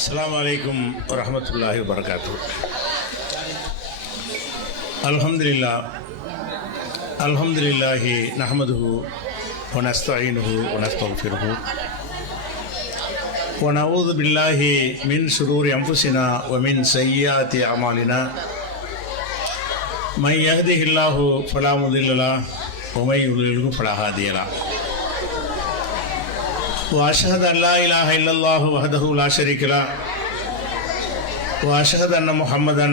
السلام عليكم ورحمة الله وبركاته. الحمد لله نحمده ونستعينه ونستغفره ونعوذ بالله من شرور أنفسنا ومن سيئات أعمالنا. من يهده الله فلا مضل له ومن يضلل فلا هادي له. وأشهد أن لا إله إلا الله وحده لا شريك له وأشهد أن محمدا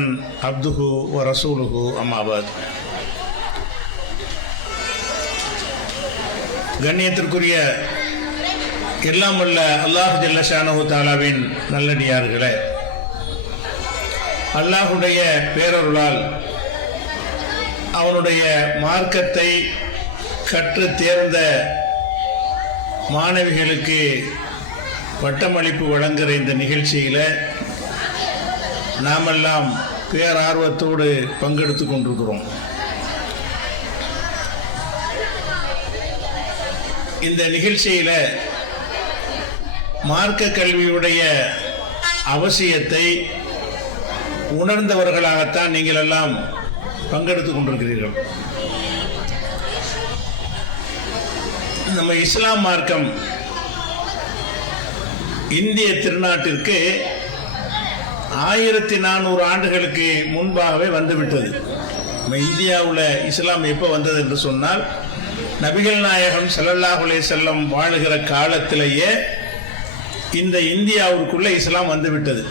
عبده ورسوله أما بعد. கண்ணியத்திற்குரிய எல்லாம் வல்ல அல்லாஹ் ஜல்ல ஷானஹு தஆலாவின் நல்லடியார்களே, அல்லாஹுடைய பேரருளால் அவனுடைய மார்க்கத்தை கற்று தேர்ந்த மாணவிகளுக்கு பட்டமளிப்பு வழங்குகிற இந்த நிகழ்ச்சியில் நாமெல்லாம் பேரார்வத்தோடு பங்கெடுத்து கொண்டிருக்கிறோம். இந்த நிகழ்ச்சியில் மார்க்க கல்வியுடைய அவசியத்தை உணர்ந்தவர்களாகத்தான் நீங்கள் எல்லாம் பங்கெடுத்து கொண்டிருக்கிறீர்கள். நம்ம இஸ்லாம் மார்க்கம் இந்திய திருநாட்டிற்கு 1400 ஆண்டுகளுக்கு முன்பாகவே வந்துவிட்டது. நம்ம இந்தியாவில் இஸ்லாம் எப்போ வந்தது என்று சொன்னால், நபிகள் நாயகம் ஸல்லல்லாஹு அலைஹி வஸல்லம் வாழுகிற காலத்திலேயே இந்த இந்தியாவிற்குள்ள இஸ்லாம் வந்துவிட்டது.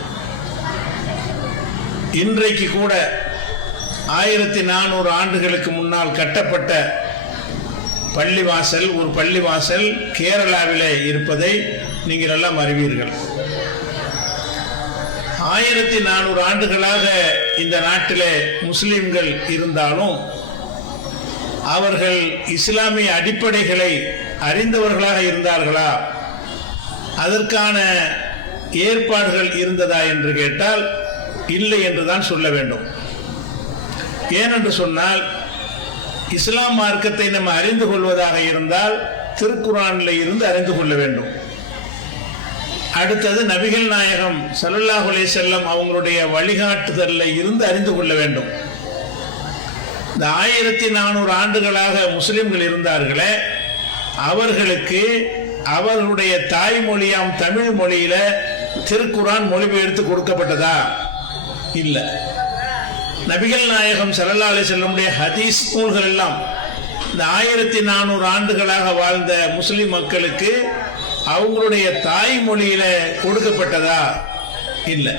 இன்றைக்கு கூட 1400 ஆண்டுகளுக்கு முன்னால் கட்டப்பட்ட பள்ளிவாசல், ஒரு பள்ளிவாசல் கேரளாவிலே இருப்பதை நீங்கள் எல்லாம் அறிவீர்கள். 1400 ஆண்டுகளாக இந்த நாட்டிலே முஸ்லிம்கள் இருந்தாலும் அவர்கள் இஸ்லாமிய அடிப்படைகளை அறிந்தவர்களாக இருந்தார்களா, அதற்கான ஏற்பாடுகள் இருந்ததா என்று கேட்டால் இல்லை என்றுதான் சொல்ல வேண்டும். ஏனென்று சொன்னால், இஸ்லாம் மார்க்கத்தை நம்ம அறிந்து கொள்வதாக இருந்தால் திருக்குர்ஆனில் இருந்து அறிந்து கொள்ள வேண்டும். அடுத்தது நபிகள் நாயகம் ஸல்லல்லாஹு அலைஹி வஸல்லம் அவங்களுடைய வழிகாட்டுதலில் இருந்து அறிந்து கொள்ள வேண்டும். இந்த 1400 ஆண்டுகளாக முஸ்லிம்கள் இருந்தார்களே, அவர்களுக்கு அவர்களுடைய தாய்மொழியாம் தமிழ் மொழியில திருக்குர்ஆன் மொழிபெயர்த்து கொடுக்கப்பட்டதா? இல்லை. நபிகள் நாயகம் ஸல்லல்லாஹு அலைஹி வஸல்லமுடைய ஹதீஸ் நூல்கள் எல்லாம் இந்த 1400 ஆண்டுகளாக வாழ்ந்த முஸ்லிம் மக்களுக்கு அவங்களுடைய தாய்மொழியில கொடுக்கப்பட்டதா? இல்லை.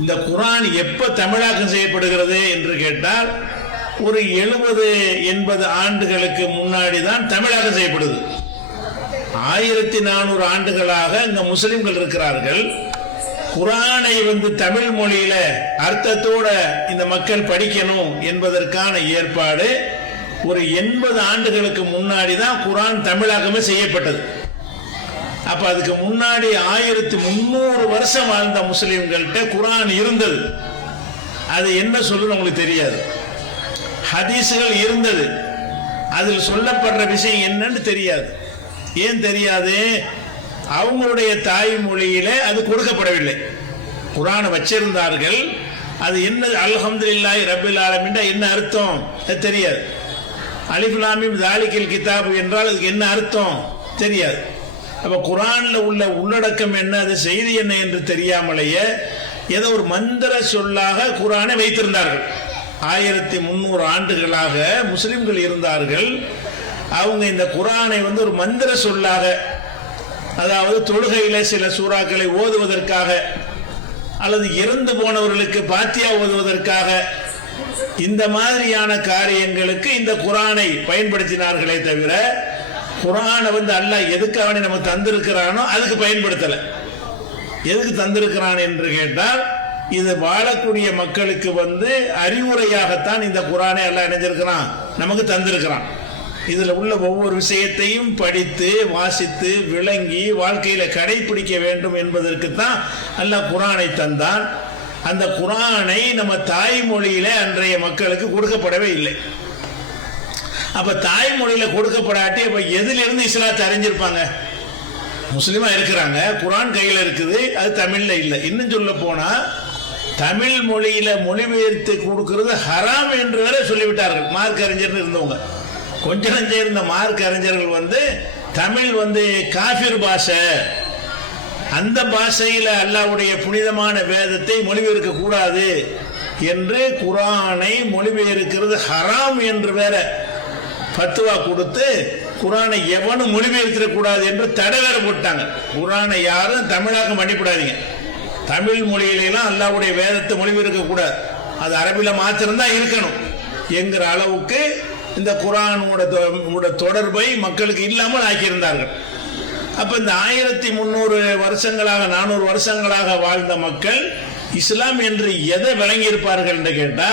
இந்த குர்ஆன் எப்ப தமிழாக்கம் செய்யப்படுகிறது என்று கேட்டால் ஒரு 70-80 ஆண்டுகளுக்கு முன்னாடி தான் தமிழாக்கம் செய்யப்படுது. 1400 ஆண்டுகளாக இந்த முஸ்லிம்கள் இருக்கிறார்கள். குர்ஆனை தமிழ் மொழியில அர்த்தத்தோட இந்த மக்கள் படிக்கணும் என்பதற்கான ஏற்பாடு ஒரு 80 ஆண்டுகளுக்கு முன்னாடி தான் குர்ஆன் தமிழாக்கமே செய்யப்பட்டது. அப்ப அதுக்கு முன்னாடி 1300 வருஷம் வாழ்ந்த முஸ்லிம்கள்ட்ட குர்ஆன் இருந்தது. அது என்ன சொல்லுன்னு உங்களுக்கு தெரியாது. ஹதீஸுகள் இருந்தது, அதில் சொல்லப்படுற விஷயம் என்னன்னு தெரியாது. ஏன் தெரியாது? அவங்களுடைய தாய்மொழியில அது கொடுக்கப்படவில்லை. குர்ஆனை வச்சிருந்தார்கள், அது என்ன அல்ஹம்துலில்லாஹி ரப்பில் ஆலமீன் என்ன அர்த்தம் அது தெரியாது. அலிஃப் லாம் மீம் ஸாலிகல் கிதாப் என்றால் அதுக்கு என்ன அர்த்தம் தெரியாது. அப்ப குர்ஆன்ல உள்ள உள்ளடக்கம் என்ன, அது செய்தி என்ன என்று தெரியாமலேயே ஏதோ ஒரு மந்திர சொல்லாக குர்ஆனை வைத்திருந்தார்கள். 1300 ஆண்டுகளாக முஸ்லிம்கள் இருந்தார்கள். அவங்க இந்த குர்ஆனை ஒரு மந்திர சொல்லாக, அதாவது தொழுகையில சில சூறாக்களை ஓதுவதற்காக அல்லது இறந்து போனவர்களுக்கு பாத்தியா ஓதுவதற்காக இந்த மாதிரியான காரியங்களுக்கு இந்த குர்ஆனை பயன்படுத்தினார்களே தவிர, குர்ஆனை அல்லாஹ் எதுக்காக நம்ம தந்திருக்கிறானோ அதுக்கு பயன்படுத்தல. எதுக்கு தந்திருக்கிறான் என்று கேட்டால், இது வாழக்கூடிய மக்களுக்கு அறிவுரையாகத்தான் இந்த குர்ஆனை அல்லாஹ் இணைஞ்சிருக்கிறான், நமக்கு தந்திருக்கிறான். இதுல உள்ள ஒவ்வொரு விஷயத்தையும் படித்து வாசித்து விளங்கி வாழ்க்கையில கடைபிடிக்க வேண்டும் என்பதற்கு தான் அல்லாஹ் குர்ஆனை தந்தான். அந்த குர்ஆனை நம்ம தாய்மொழியில அன்றைய மக்களுக்கு கொடுக்கப்படவே இல்லை. அப்ப தாய்மொழியில கொடுக்கப்படாட்டி அப்ப எதிலிருந்து இஸ்லாத்தை அறிஞ்சிருப்பாங்க? முஸ்லீமா இருக்கிறாங்க, குரான் கையில் இருக்குது, அது தமிழ்ல இல்லை. இன்னும் சொல்ல போனா தமிழ் மொழியில மொழிபெயர்த்து கொடுக்கிறது ஹராம் என்று வேற சொல்லிவிட்டார்கள். மார்க் அறிஞர் இருந்தவங்க, கொஞ்சம் நஞ்சம் இருந்த மார்க் அறிஞர்கள் வந்து தமிழ் வந்து காஃபிர் பாஷை, அந்த பாஷையில் அல்லாஹ்வுடைய புனிதமான வேதத்தை மொழிபெயர்க்க கூடாது என்று குரானை மொழிபெயர்க்கிறது ஹராம் என்று வேற பத்துவா கொடுத்து குரானை எவனும் மொழிபெயர்த்திட கூடாது என்று தடை வேற போட்டாங்க. குரானை யாரும் தமிழாக்கம் பண்ணிவிடாதீங்க, தமிழ் மொழியிலாம் அல்லாஹ்வுடைய வேதத்தை மொழிபெயர்க்க கூடாது, அது அரபில மாத்திரம்தான் இருக்கணும் என்கிற அளவுக்கு இந்த குரானோட தொடர்பை மக்களுக்கு இல்லாமல் ஆக்கியிருந்தார்கள். அப்ப இந்த 1300 வருஷங்களாக 400 வருஷங்களாக வாழ்ந்த மக்கள் இஸ்லாம் என்று எதை விளங்கி இருப்பார்கள் என்று கேட்டா,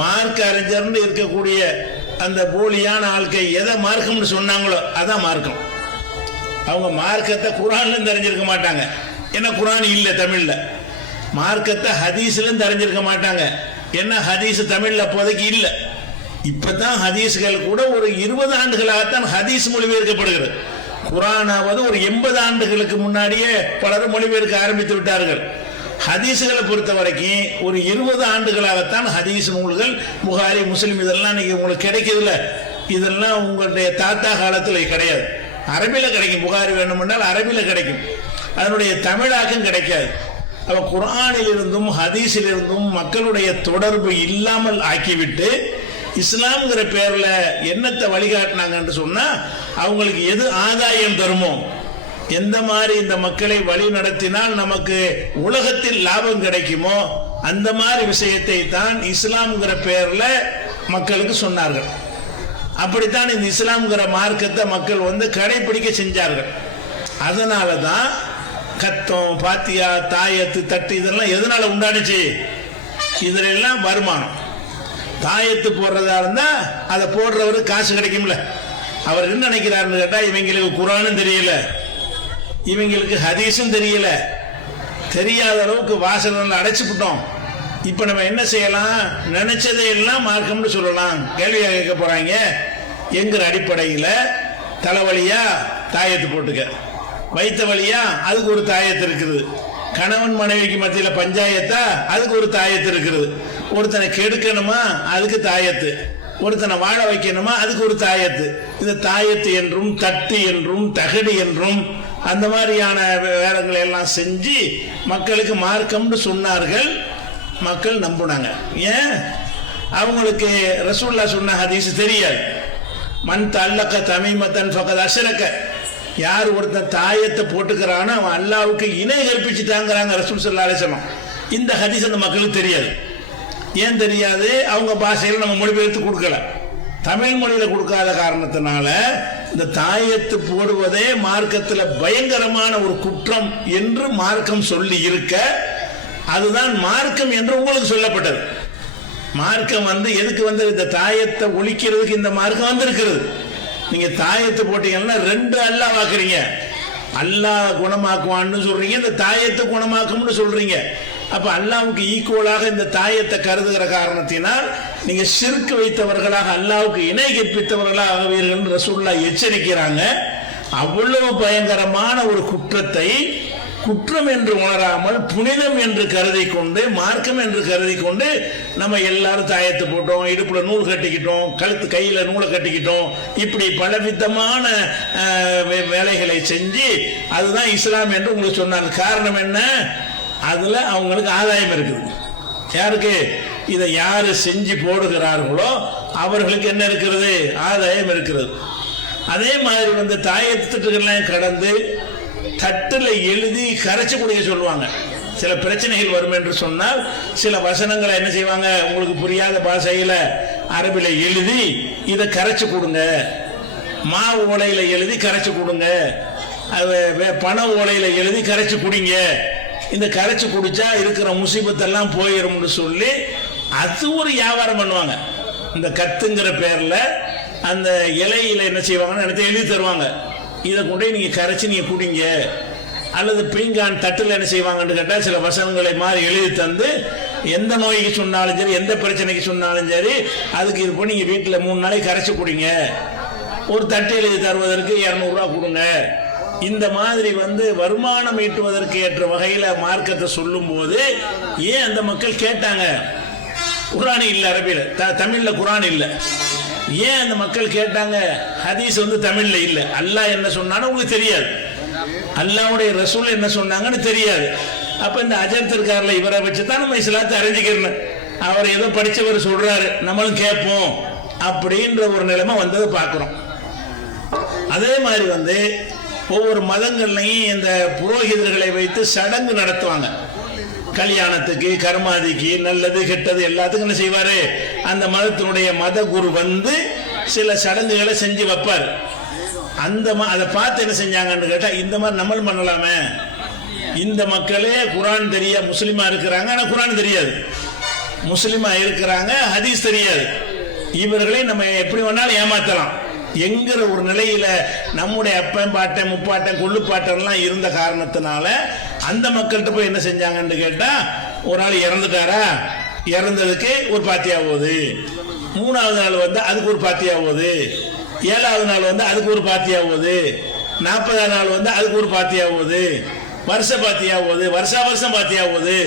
மார்க்க அறிஞர்னு இருக்கக்கூடிய அந்த போலியான ஆட்கள் எதை மார்க்கம்னு சொன்னாங்களோ அதான் மார்க்கம். அவங்க மார்க்கத்தை குரான்ல தெரிஞ்சிருக்க மாட்டாங்க, ஏன்னா குரான் இல்லை தமிழ்ல. மார்க்கத்தை ஹதீஸ்ல தெரிஞ்சிருக்க மாட்டாங்க, ஏன்னா ஹதீஸ் தமிழ்ல அப்போதைக்கு இல்லை. இப்பதான் ஹதீஸ்கள் கூட ஒரு 20 ஆண்டுகளாகத்தான் ஹதீஸ் மொழிபெயர்க்கப்படுகிறது. குரானாவது ஒரு 80 ஆண்டுகளுக்கு முன்னாடியே பலரும் மொழிபெயர்க்க ஆரம்பித்து விட்டார்கள். ஹதீஸ்களை பொறுத்த வரைக்கும் ஒரு 20 ஆண்டுகளாகத்தான் ஹதீஸ் நூல்கள், புகாரி, முஸ்லிம் இதெல்லாம் நீங்க உங்களுக்கு கிடைக்குதுல்ல, இதெல்லாம் உங்களுடைய தாத்தா காலத்தில் கிடையாது. அரபில கிடைக்கும், புகாரி வேணுமென்றால் அரபில கிடைக்கும், அதனுடைய தமிழாக்கம் கிடைக்காது. அப்ப குர்ஆனில் இருந்தும் ஹதீஸில் இருந்தும் மக்களுடைய தொடர்பு இல்லாமல் ஆக்கிவிட்டு இஸ்லாம்ங்கிற பேர்ல என்னத்தை வழிகாட்டினாங்கன்னு சொன்னா, அவங்களுக்கு எது ஆதாயம் தருமோ, எந்த மாதிரி இந்த மக்களை வழி நடத்தினால் நமக்கு உலகத்தில் லாபம் கிடைக்குமோ அந்த மாதிரி விஷயத்தை தான் இஸ்லாம்ங்கிற பேர்ல மக்களுக்கு சொன்னார்கள். அப்படித்தான் இந்த இஸ்லாம்ங்கிற மார்க்கத்தை மக்கள் வந்து கடைபிடிக்க செஞ்சார்கள். அதனாலதான் கத்தம், பாத்தியா, தாயத்து, தட்டு இதெல்லாம் எதனால உண்டானுச்சு? இதுல எல்லாம் வருமானம். தாயத்து போடுறதா இருந்தா அதை போடுறவரு காசு கிடைக்கும்ல. அவர் என்ன நினைக்கிறாருன்னு கேட்டா, இவங்களுக்கு குரானும் தெரியல, இவங்களுக்கு ஹதீஸும் தெரியல, தெரியாத அளவுக்கு வாசல்ல அடைச்சுட்டோம். இப்ப நம்ம என்ன செய்யலாம், நினைச்சதை எல்லாம் மார்க்கம்னு சொல்லலாம், கேள்வியா கேட்க போறாங்க என்கிற அடிப்படையில் தலைவலியா தாயத்து போட்டுக்க, வைத்த வழியா அதுக்கு ஒரு தாயத்து இருக்குது, கணவன் மனைவிக்கு மத்தியில பஞ்சாயத்தா அதுக்கு ஒரு தாயத்து இருக்குது, ஒருத்தனை கெடுக்கணுமா அதுக்கு தாயத்து, ஒருத்தனை வாழ வைக்கணுமா அதுக்கு ஒரு தாயத்து. இந்த தாயத்து என்றும் தட்டு என்றும் தகடு என்றும் அந்த மாதிரியான வேலைகளை எல்லாம் செஞ்சு மக்களுக்கு மார்க்கம்னு சொன்னார்கள். மக்கள் நம்பினாங்க. ஏன்? அவங்களுக்கு ரசூலுல்லாஹ் சொன்ன ஹதீஸ் தெரியாது. மன் தல்லக தமீமத்தன் ஃபகத் அஷ்ரக, யார் ஒருத்தன் தாயத்தை போட்டுக்கிறானோ அவன் அல்லாஹ்வுக்கு இணை கற்பிச்சுட்டாங்கிறாங்க ரசூல் ஸல்லல்லாஹு அலைஹி வஸல்லம். இந்த ஹதீஸ் அந்த மக்களுக்கு தெரியாது. ஏன் தெரியாது? அவங்க பாஷையில் நம்ம மொழிபெயர்த்து கொடுக்கல, தமிழ் மொழியில கொடுக்காத காரணத்தினால இந்த தாயத்து போடுவதே மார்க்கத்தில் பயங்கரமான ஒரு குற்றம் என்று மார்க்கம் சொல்லி இருக்க, அதுதான் மார்க்கம் என்று உங்களுக்கு சொல்லப்பட்டது. மார்க்கம் வந்து எதுக்கு வந்து இந்த தாயத்தை ஒழிக்கிறதுக்கு இந்த மார்க்கம் வந்திருக்கிறது. நீங்க தாயத்து போட்டீங்கன்னா 2 அல்லாஹ் வாக்குறீங்க, அல்லாஹ் குணமாக்குவான்னு சொல்றீங்க, இந்த தாயத்தை குணமாக்கும்னு சொல்றீங்க. அப்ப அல்லாஹ்வுக்கு ஈக்குவலாக இந்த தாயத்தை கருதுகிற காரணத்தினால் நீங்க ஷிர்க் வைத்தவர்களாக, அல்லாஹ்வுக்கு இணை கற்பித்தவர்களாக ஆகுவீர்கள் ரசூலுல்லாஹ் எச்சரிக்கிறாங்க. அவ்வளவு பயங்கரமான ஒரு குற்றத்தை குற்றம் என்று உணராமல் புனிதம் என்று கருதி கொண்டு, மார்க்கம் என்று கருதி கொண்டு நம்ம எல்லாரும் தாயத்து போட்டோம், இடுப்புல நூல் கட்டிக்கிட்டோம், கழுத்து கையில நூலை கட்டிக்கிட்டோம், இப்படி பலவிதமான வேலைகளை செஞ்சு அதுதான் இஸ்லாம் என்று உங்களுக்கு சொன்னாங்க. காரணம் என்ன? அதுல அவங்களுக்கு ஆதாயம் இருக்குது. யாருக்கு? இதை யாரு செஞ்சு போடுகிறார்களோ அவர்களுக்கு என்ன இருக்கிறது? ஆதாயம் இருக்கிறது. அதே மாதிரி வந்து தாயத்துக்கெல்லாம் கடந்து தட்டுல எழுதி கரைச்சு குடிக்க சொல்லுவாங்க. சில பிரச்சனைகள் வரும் என்று சொன்னால் சில வசனங்களை என்ன செய்வாங்க, உங்களுக்கு புரியாத பாஷையில அரபில எழுதி இதை கரைச்சு கொடுங்க, மாவு ஓலையில எழுதி கரைச்சு கொடுங்க, பண ஓலையில எழுதி கரைச்சு குடிங்க, இந்த கரைச்சு குடிச்சா இருக்கிற முசீபத்தெல்லாம் போயிடும்னு சொல்லி அது ஒரு வியாபாரம் பண்ணுவாங்க. இந்த கத்துங்கிற பேர்ல அந்த இலையில என்ன செய்வாங்கன்னு எனக்கு எழுதி தருவாங்க, இதை கொண்டு நீங்க கரைச்சி நீங்க குடிங்க. அல்லது பீங்கான் தட்டில் என்ன செய்வாங்கன்னு கேட்டால் சில வசனங்களை மாதிரி எழுதி தந்து எந்த நோய்க்கு சொன்னாலும் சரி, எந்த பிரச்சனைக்கு சொன்னாலும் சரி, அதுக்கு இது பண்ணி நீங்கள் வீட்டில் 3 நாளைக்கு கரைச்சி குடிங்க, ஒரு தட்டு எழுதி தருவதற்கு 200 ரூபா கொடுங்க, இந்த மாதிரி வருமானம் ஈட்டுவதற்கு ஏற்ற வகையில் மார்க்கத்தை சொல்லும் போது ஏன் அந்த மக்கள் கேட்டாங்க? குர்ஆன் இல்லை அரபியில், தமிழ்ல குர்ஆன் இல்லை. ஏன் அந்த மக்கள் கேட்டாங்க? ஹதீஸ் தமிழ்ல இல்லை. அல்லாஹ் என்ன சொன்னான்னு உங்களுக்கு தெரியாது, அல்லாஹ்வுடைய ரசூல் என்ன சொன்னாங்கன்னு தெரியாது. அப்ப இந்த அஜர்த் இருக்கார்ல, இவரை வச்சு தான் நம்ம இஸ்லாத்தை அறிஞ்சிக்கிறோம். அவர் ஏதோ படிச்சவர் சொல்றாரு, நம்மளும் கேட்போம் அப்படின்ற ஒரு நிலைமை வந்ததை பார்க்கிறோம். அதே மாதிரி ஒவ்வொரு மதங்கள்லையும் இந்த புரோகிதர்களை வைத்து சடங்கு நடத்துவாங்க. கல்யாணத்துக்கு, கர்மாதிக்கு, நல்லது கெட்டது எல்லாத்துக்கும் என்ன செய்வாரு? அந்த மதத்தினுடைய மத குரு சில சடங்குகளை செஞ்சு வைப்பார். அதை பார்த்து என்ன செஞ்சாங்கன்னு கேட்டா, இந்த மாதிரி நம்மளும் பண்ணலாமே. இந்த மக்களே குர்ஆன் தெரிய முஸ்லிமா இருக்கிறாங்க, ஆனா குர்ஆன் தெரியாது. முஸ்லிமா இருக்கிறாங்க, ஹதீஸ் தெரியாது. இவர்களை நம்ம எப்படி வேணாலும் ஏமாத்தலாம் என்கிற ஒரு நிலையில நம்முடைய அப்பன் பாட்டன் முப்பாட்டன் கொள்ளுப்பாட்டன் இருந்த காரணத்தினால அந்த மக்கள்கிட்ட போய் என்ன செஞ்சாங்கன்னு கேட்டா, ஒரு ஆள் இறந்துட்டாரா, இறந்ததுக்கு ஒரு பாத்தியா போகுது, 3வது நாள் அதுக்கு ஒரு பாத்தியா போகுது, 7வது நாள் அதுக்கு ஒரு பாத்தியா போகுது, 40வது நாள் அதுக்கு ஒரு பாத்தியா போகுது, வருஷ பாத்தியா போகுது, வருஷா வருஷம் பாத்தியா போகுது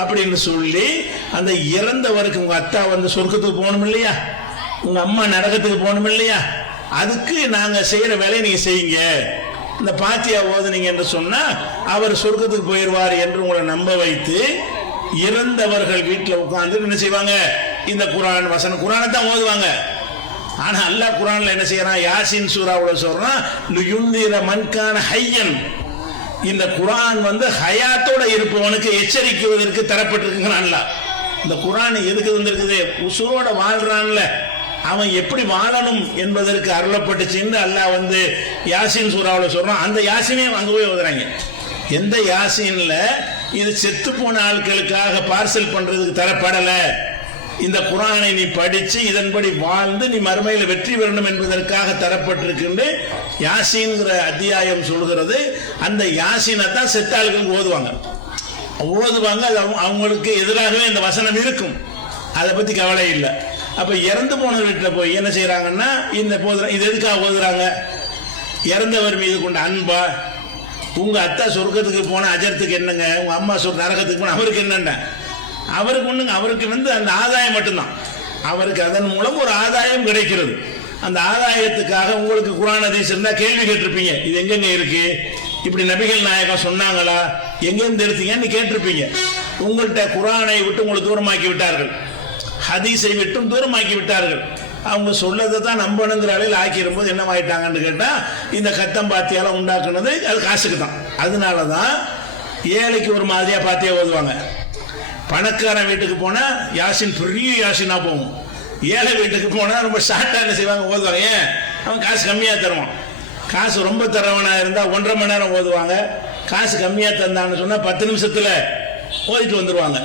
அப்படின்னு சொல்லி அந்த இறந்தவருக்கு உங்க அத்தா சொர்க்கத்துக்கு போகணும் இல்லையா, உங்க அம்மா நரகத்துக்கு போகணும் இல்லையா, அதுக்கு நாங்க செய்யற வேலையை நீங்க செய்யுங்க, இந்த பாத்தியா ஓதுனீங்க என்று சொன்னா அவர் சொர்க்கத்துக்கு போயிடுவார் என்று உங்களை நம்ப வைத்து இறந்தவர்கள் வீட்டில் உட்கார்ந்து என்ன செய்வாங்க? இந்த குர்ஆன் வசனம், குர்ஆனை தான் ஓதுவாங்க. ஆனா அல்லாஹ் குர்ஆன்ல என்ன செய்யறான்? யாசின் சூராவுல சொல்றான், லுயுந்திர மன்கான ஹையன். இந்த குர்ஆன் ஹயாத்தோட இருப்பவனுக்கு எச்சரிக்குவதற்கு தரப்பட்டிருக்குங்கிறான்ல. இந்த குர்ஆன் எதுக்கு வந்திருக்குது? உசுரோட வாழ்றான்ல, அவன் எப்படி வாழணும் என்பதற்கு அருளப்பட்டுச்சுன்னு அல்லாஹ் யாசின் சூராவில் சொல்றான். அந்த யாசினே அங்க போய் ஓதுறாங்க. எந்த யாசின்ல இது செத்து போன ஆட்களுக்காக பார்சல் பண்றதுக்கு தரப்படல, இந்த குர்ஆனை நீ படிச்சு இதன்படி வாழ்ந்து நீ மறுமையில வெற்றி பெறணும் என்பதற்காக தரப்பட்டிருக்கின்ற யாசின்கிற அத்தியாயம் சொல்கிறது. அந்த யாசினை தான் செத்தாள்களுக்கு ஓதுவாங்க. அது அவங்களுக்கு எதிராகவே இந்த வசனம் இருக்கும், அதை பத்தி கவலை இல்லை. அப்ப இறந்து போன வீட்டில் போய் என்ன செய்யறாங்கன்னா, இந்த இது எதுக்காக ஓதுறாங்க? இறந்தவர் மீது கொண்ட அன்பா? உங்க அத்தா சொர்க்கத்துக்கு போன அஜர்த்துக்கு என்னங்க, உங்க அம்மா நரகத்துக்கு போன அவருக்கு என்னென்ன? அவருக்கு ஒண்ணுங்க, அவருக்கு அந்த ஆதாயம் மட்டும்தான். அவருக்கு அதன் மூலம் ஒரு ஆதாயம் கிடைக்கிறது. அந்த ஆதாயத்துக்காக உங்களுக்கு குர்ஆன் ஹதீஸ் இருந்தா கேள்வி கேட்டிருப்பீங்க, இது எங்கெங்க இருக்கு, இப்படி நபிகள் நாயகம் சொன்னாங்களா, எங்கிருந்து எடுத்தீங்கன்னு கேட்டிருப்பீங்க. உங்கள்கிட்ட குர்ஆனை விட்டு உங்களை தூரமாக்கி விட்டார்கள், ஹதீஸை விட்டும் தூரமாக்கி விட்டார்கள். அவங்க சொல்லதை தான் நம்பணுங்கிற அளவில் ஆக்கிடும்போது என்ன ஆயிட்டாங்கன்னு கேட்டா, இந்த கத்தம் பாத்தியால உண்டாக்குனது அது காசுக்கு தான். அதனாலதான் ஏழைக்கு ஒரு மாதிரியா பாத்தியா ஓதுவாங்க. பணக்காரன் வீட்டுக்கு போனா யாசின் பெரிய யாசினா போகும், ஏழை வீட்டுக்கு போனா ரொம்ப ஷார்ட்டா என்ன செய்வாங்க ஓதுவாங்க. ஏன்? அவன் காசு கம்மியா தருவான். காசு ரொம்ப தரவனா இருந்தா 1.5 மணி நேரம் ஓதுவாங்க. காசு கம்மியா தந்தான்னு சொன்னா 10 நிமிஷத்துல ஓதிட்டு வந்துருவாங்க.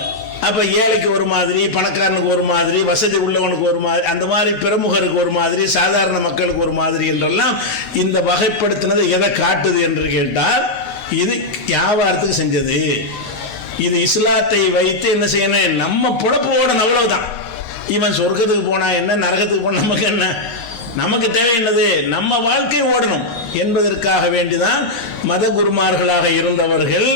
அப்ப ஏழைக்கு ஒரு மாதிரி, பணக்காரனுக்கு ஒரு மாதிரி, வசதி உள்ளவனுக்கு ஒரு மாதிரி, அந்த மாதிரி பிரமுகருக்கு ஒரு மாதிரி, சாதாரண மக்களுக்கு ஒரு மாதிரி என்றெல்லாம் இந்த வகைப்படுத்தினது எதை காட்டுது என்று கேட்டால், இது வியாபாரத்துக்கு செஞ்சது. இது இஸ்லாத்தை வைத்து என்ன செய்யணும்? நம்ம பொழப்பு ஓடணும், அவ்வளவுதான். இவன் சொர்க்கத்துக்கு போனா என்ன, நரகத்துக்கு போனா நமக்கு என்ன? நமக்கு தேவை என்னது? நம்ம வாழ்க்கை ஓடணும் என்பதற்காக வேண்டிதான் மத குருமார்களாக இருந்தவர்கள்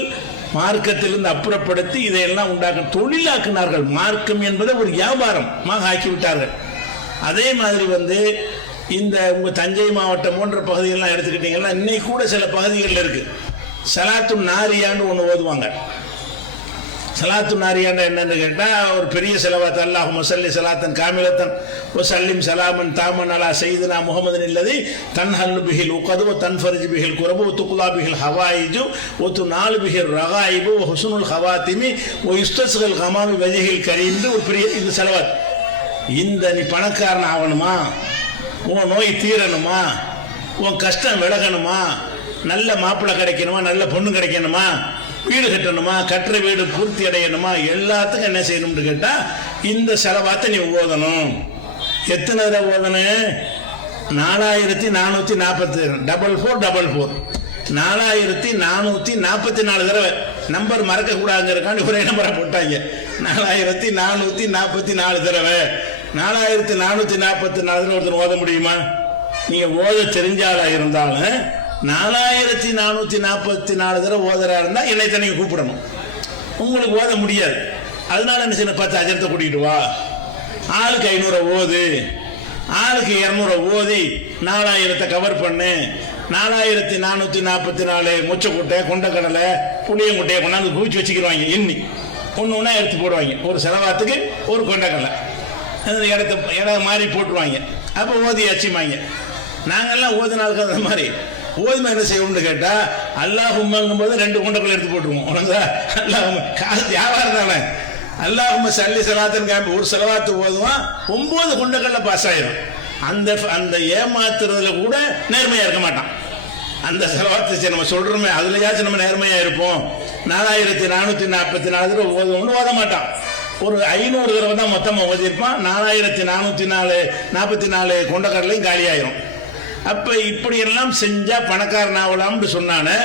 மார்க்கத்திலிருந்து அப்புறப்படுத்தி இதையெல்லாம் உண்டாக்க தொழிலாக்கினார்கள். மார்க்கம் என்பதை ஒரு வியாபாரமாக ஆக்கிவிட்டார்கள். அதே மாதிரி இந்த உங்க தஞ்சை மாவட்டம் போன்ற பகுதிகள்லாம் எடுத்துக்கிட்டீங்கன்னா இன்னைக்கு கூட சில பகுதிகளில் இருக்கு சலாத்து நாரியான்னு ஒன்று ஓதுவாங்க. சலாத்து நாரியாண்டா என்னன்னு கேட்டா, ஒரு பெரிய செலவாத், அல்லாஹும்ம ஸல்லி ஸலாத்தன் காமிலத்தன் வ ஸல்லிம் ஸலாமன் தாமன் அலா சய்யிதினா முஹம்மதின் அல்லதி தன்ஹல்லு பிஹில் உக்து வ தன்ஃபரிஜு பிஹில் குரபு வ துக்லா பிஹில் ஹவாயிஜு வ துனாலு பிஹில் ரகாயிபு வ ஹுஸ்னுல் ஹவாத்திமி வ யுஸ்தஸ்கல் கமாமி வஜ்ஹில் கரீம். ஒரு பெரிய இந்த செலவாத். இந்த நீ பணக்காரன் ஆகணுமா, உன் நோய் தீரணுமா, உன் கஷ்டம் விலகணுமா, நல்ல மாப்பிள்ளை கிடைக்கணுமா, நல்ல பொண்ணு கிடைக்கணுமா, வீடு கட்டணுமா, கட்டுற வீடு பூர்த்தி அடையணுமா, எல்லாத்துக்கும் என்ன செய்யணும்னு கேட்டா இந்த செலவாத்தை நீ ஓதணும். எத்தனை தடவை ஓதணும்? 4440 4444 4444 தடவை. நம்பர் மறக்க கூடாதுங்கிறக்காண்டி ஒரே நம்பரை போட்டாங்க. 4444 தடவை. 4444 ஒருத்தர் ஓத முடியுமா? நீங்க ஓத தெரிஞ்சாலா இருந்தாலும் 4444 தடவை ஓதுறா இருந்தால் என்னை தனியாக கூப்பிடணும். உங்களுக்கு ஓத முடியாது. அதனால என்ன செய்யணும், 10 அஜரத்தை கூட்டிகிட்டு வா, ஆளுக்கு 500 ஓது, ஆளுக்கு 200 ஓதி 4000 கவர் பண்ணு. 4444 மொச்சக்கொட்டை, கொண்டக்கடலை, புளியங்கொட்டையை கொண்டாந்து குவிச்சு வச்சுக்கிடுவாங்க. எண்ணி ஒன்று ஒன்றா எடுத்து போடுவாங்க. ஒரு செலவாத்துக்கு ஒரு கொண்டக்கடலை இடத்த மாதிரி போட்டுருவாங்க. அப்போ ஓதி அச்சிமாங்க. நாங்கள்லாம் ஓதினாளுக்கு அந்த மாதிரி ஓதுமா என்ன செய்வோம்னு கேட்டால், அல்லாஹும்மாங்கும் போது 2 கொண்டக்கடலை எடுத்து போட்டுருவோம். உனக்கு அல்லாஹும் காசு வியாபாரம் தானே. அல்லாஹும்ம சல்லி சலாத்துன்னு காமி ஒரு செலவாத்து ஓதுவான், 9 கொண்டக்கடலை பாஸ் ஆயிடும். அந்த ஏமாத்துறதுல கூட நேர்மையாக இருக்க மாட்டான். அந்த செலவாத்து நம்ம சொல்கிறோமே அதுலயாச்சும் நம்ம நேர்மையாக இருப்போம். 4444 தடவை ஓதுவோம்னு ஓத மாட்டான். ஒரு 500 தடவை தான் மொத்தமாக ஓதியிருப்பான். 4444 கொண்டக்கடலையும் காலியாயிரும். அப்போ இப்படியெல்லாம் செஞ்சால் பணக்காரன் ஆகலாம்னு சொன்னானே,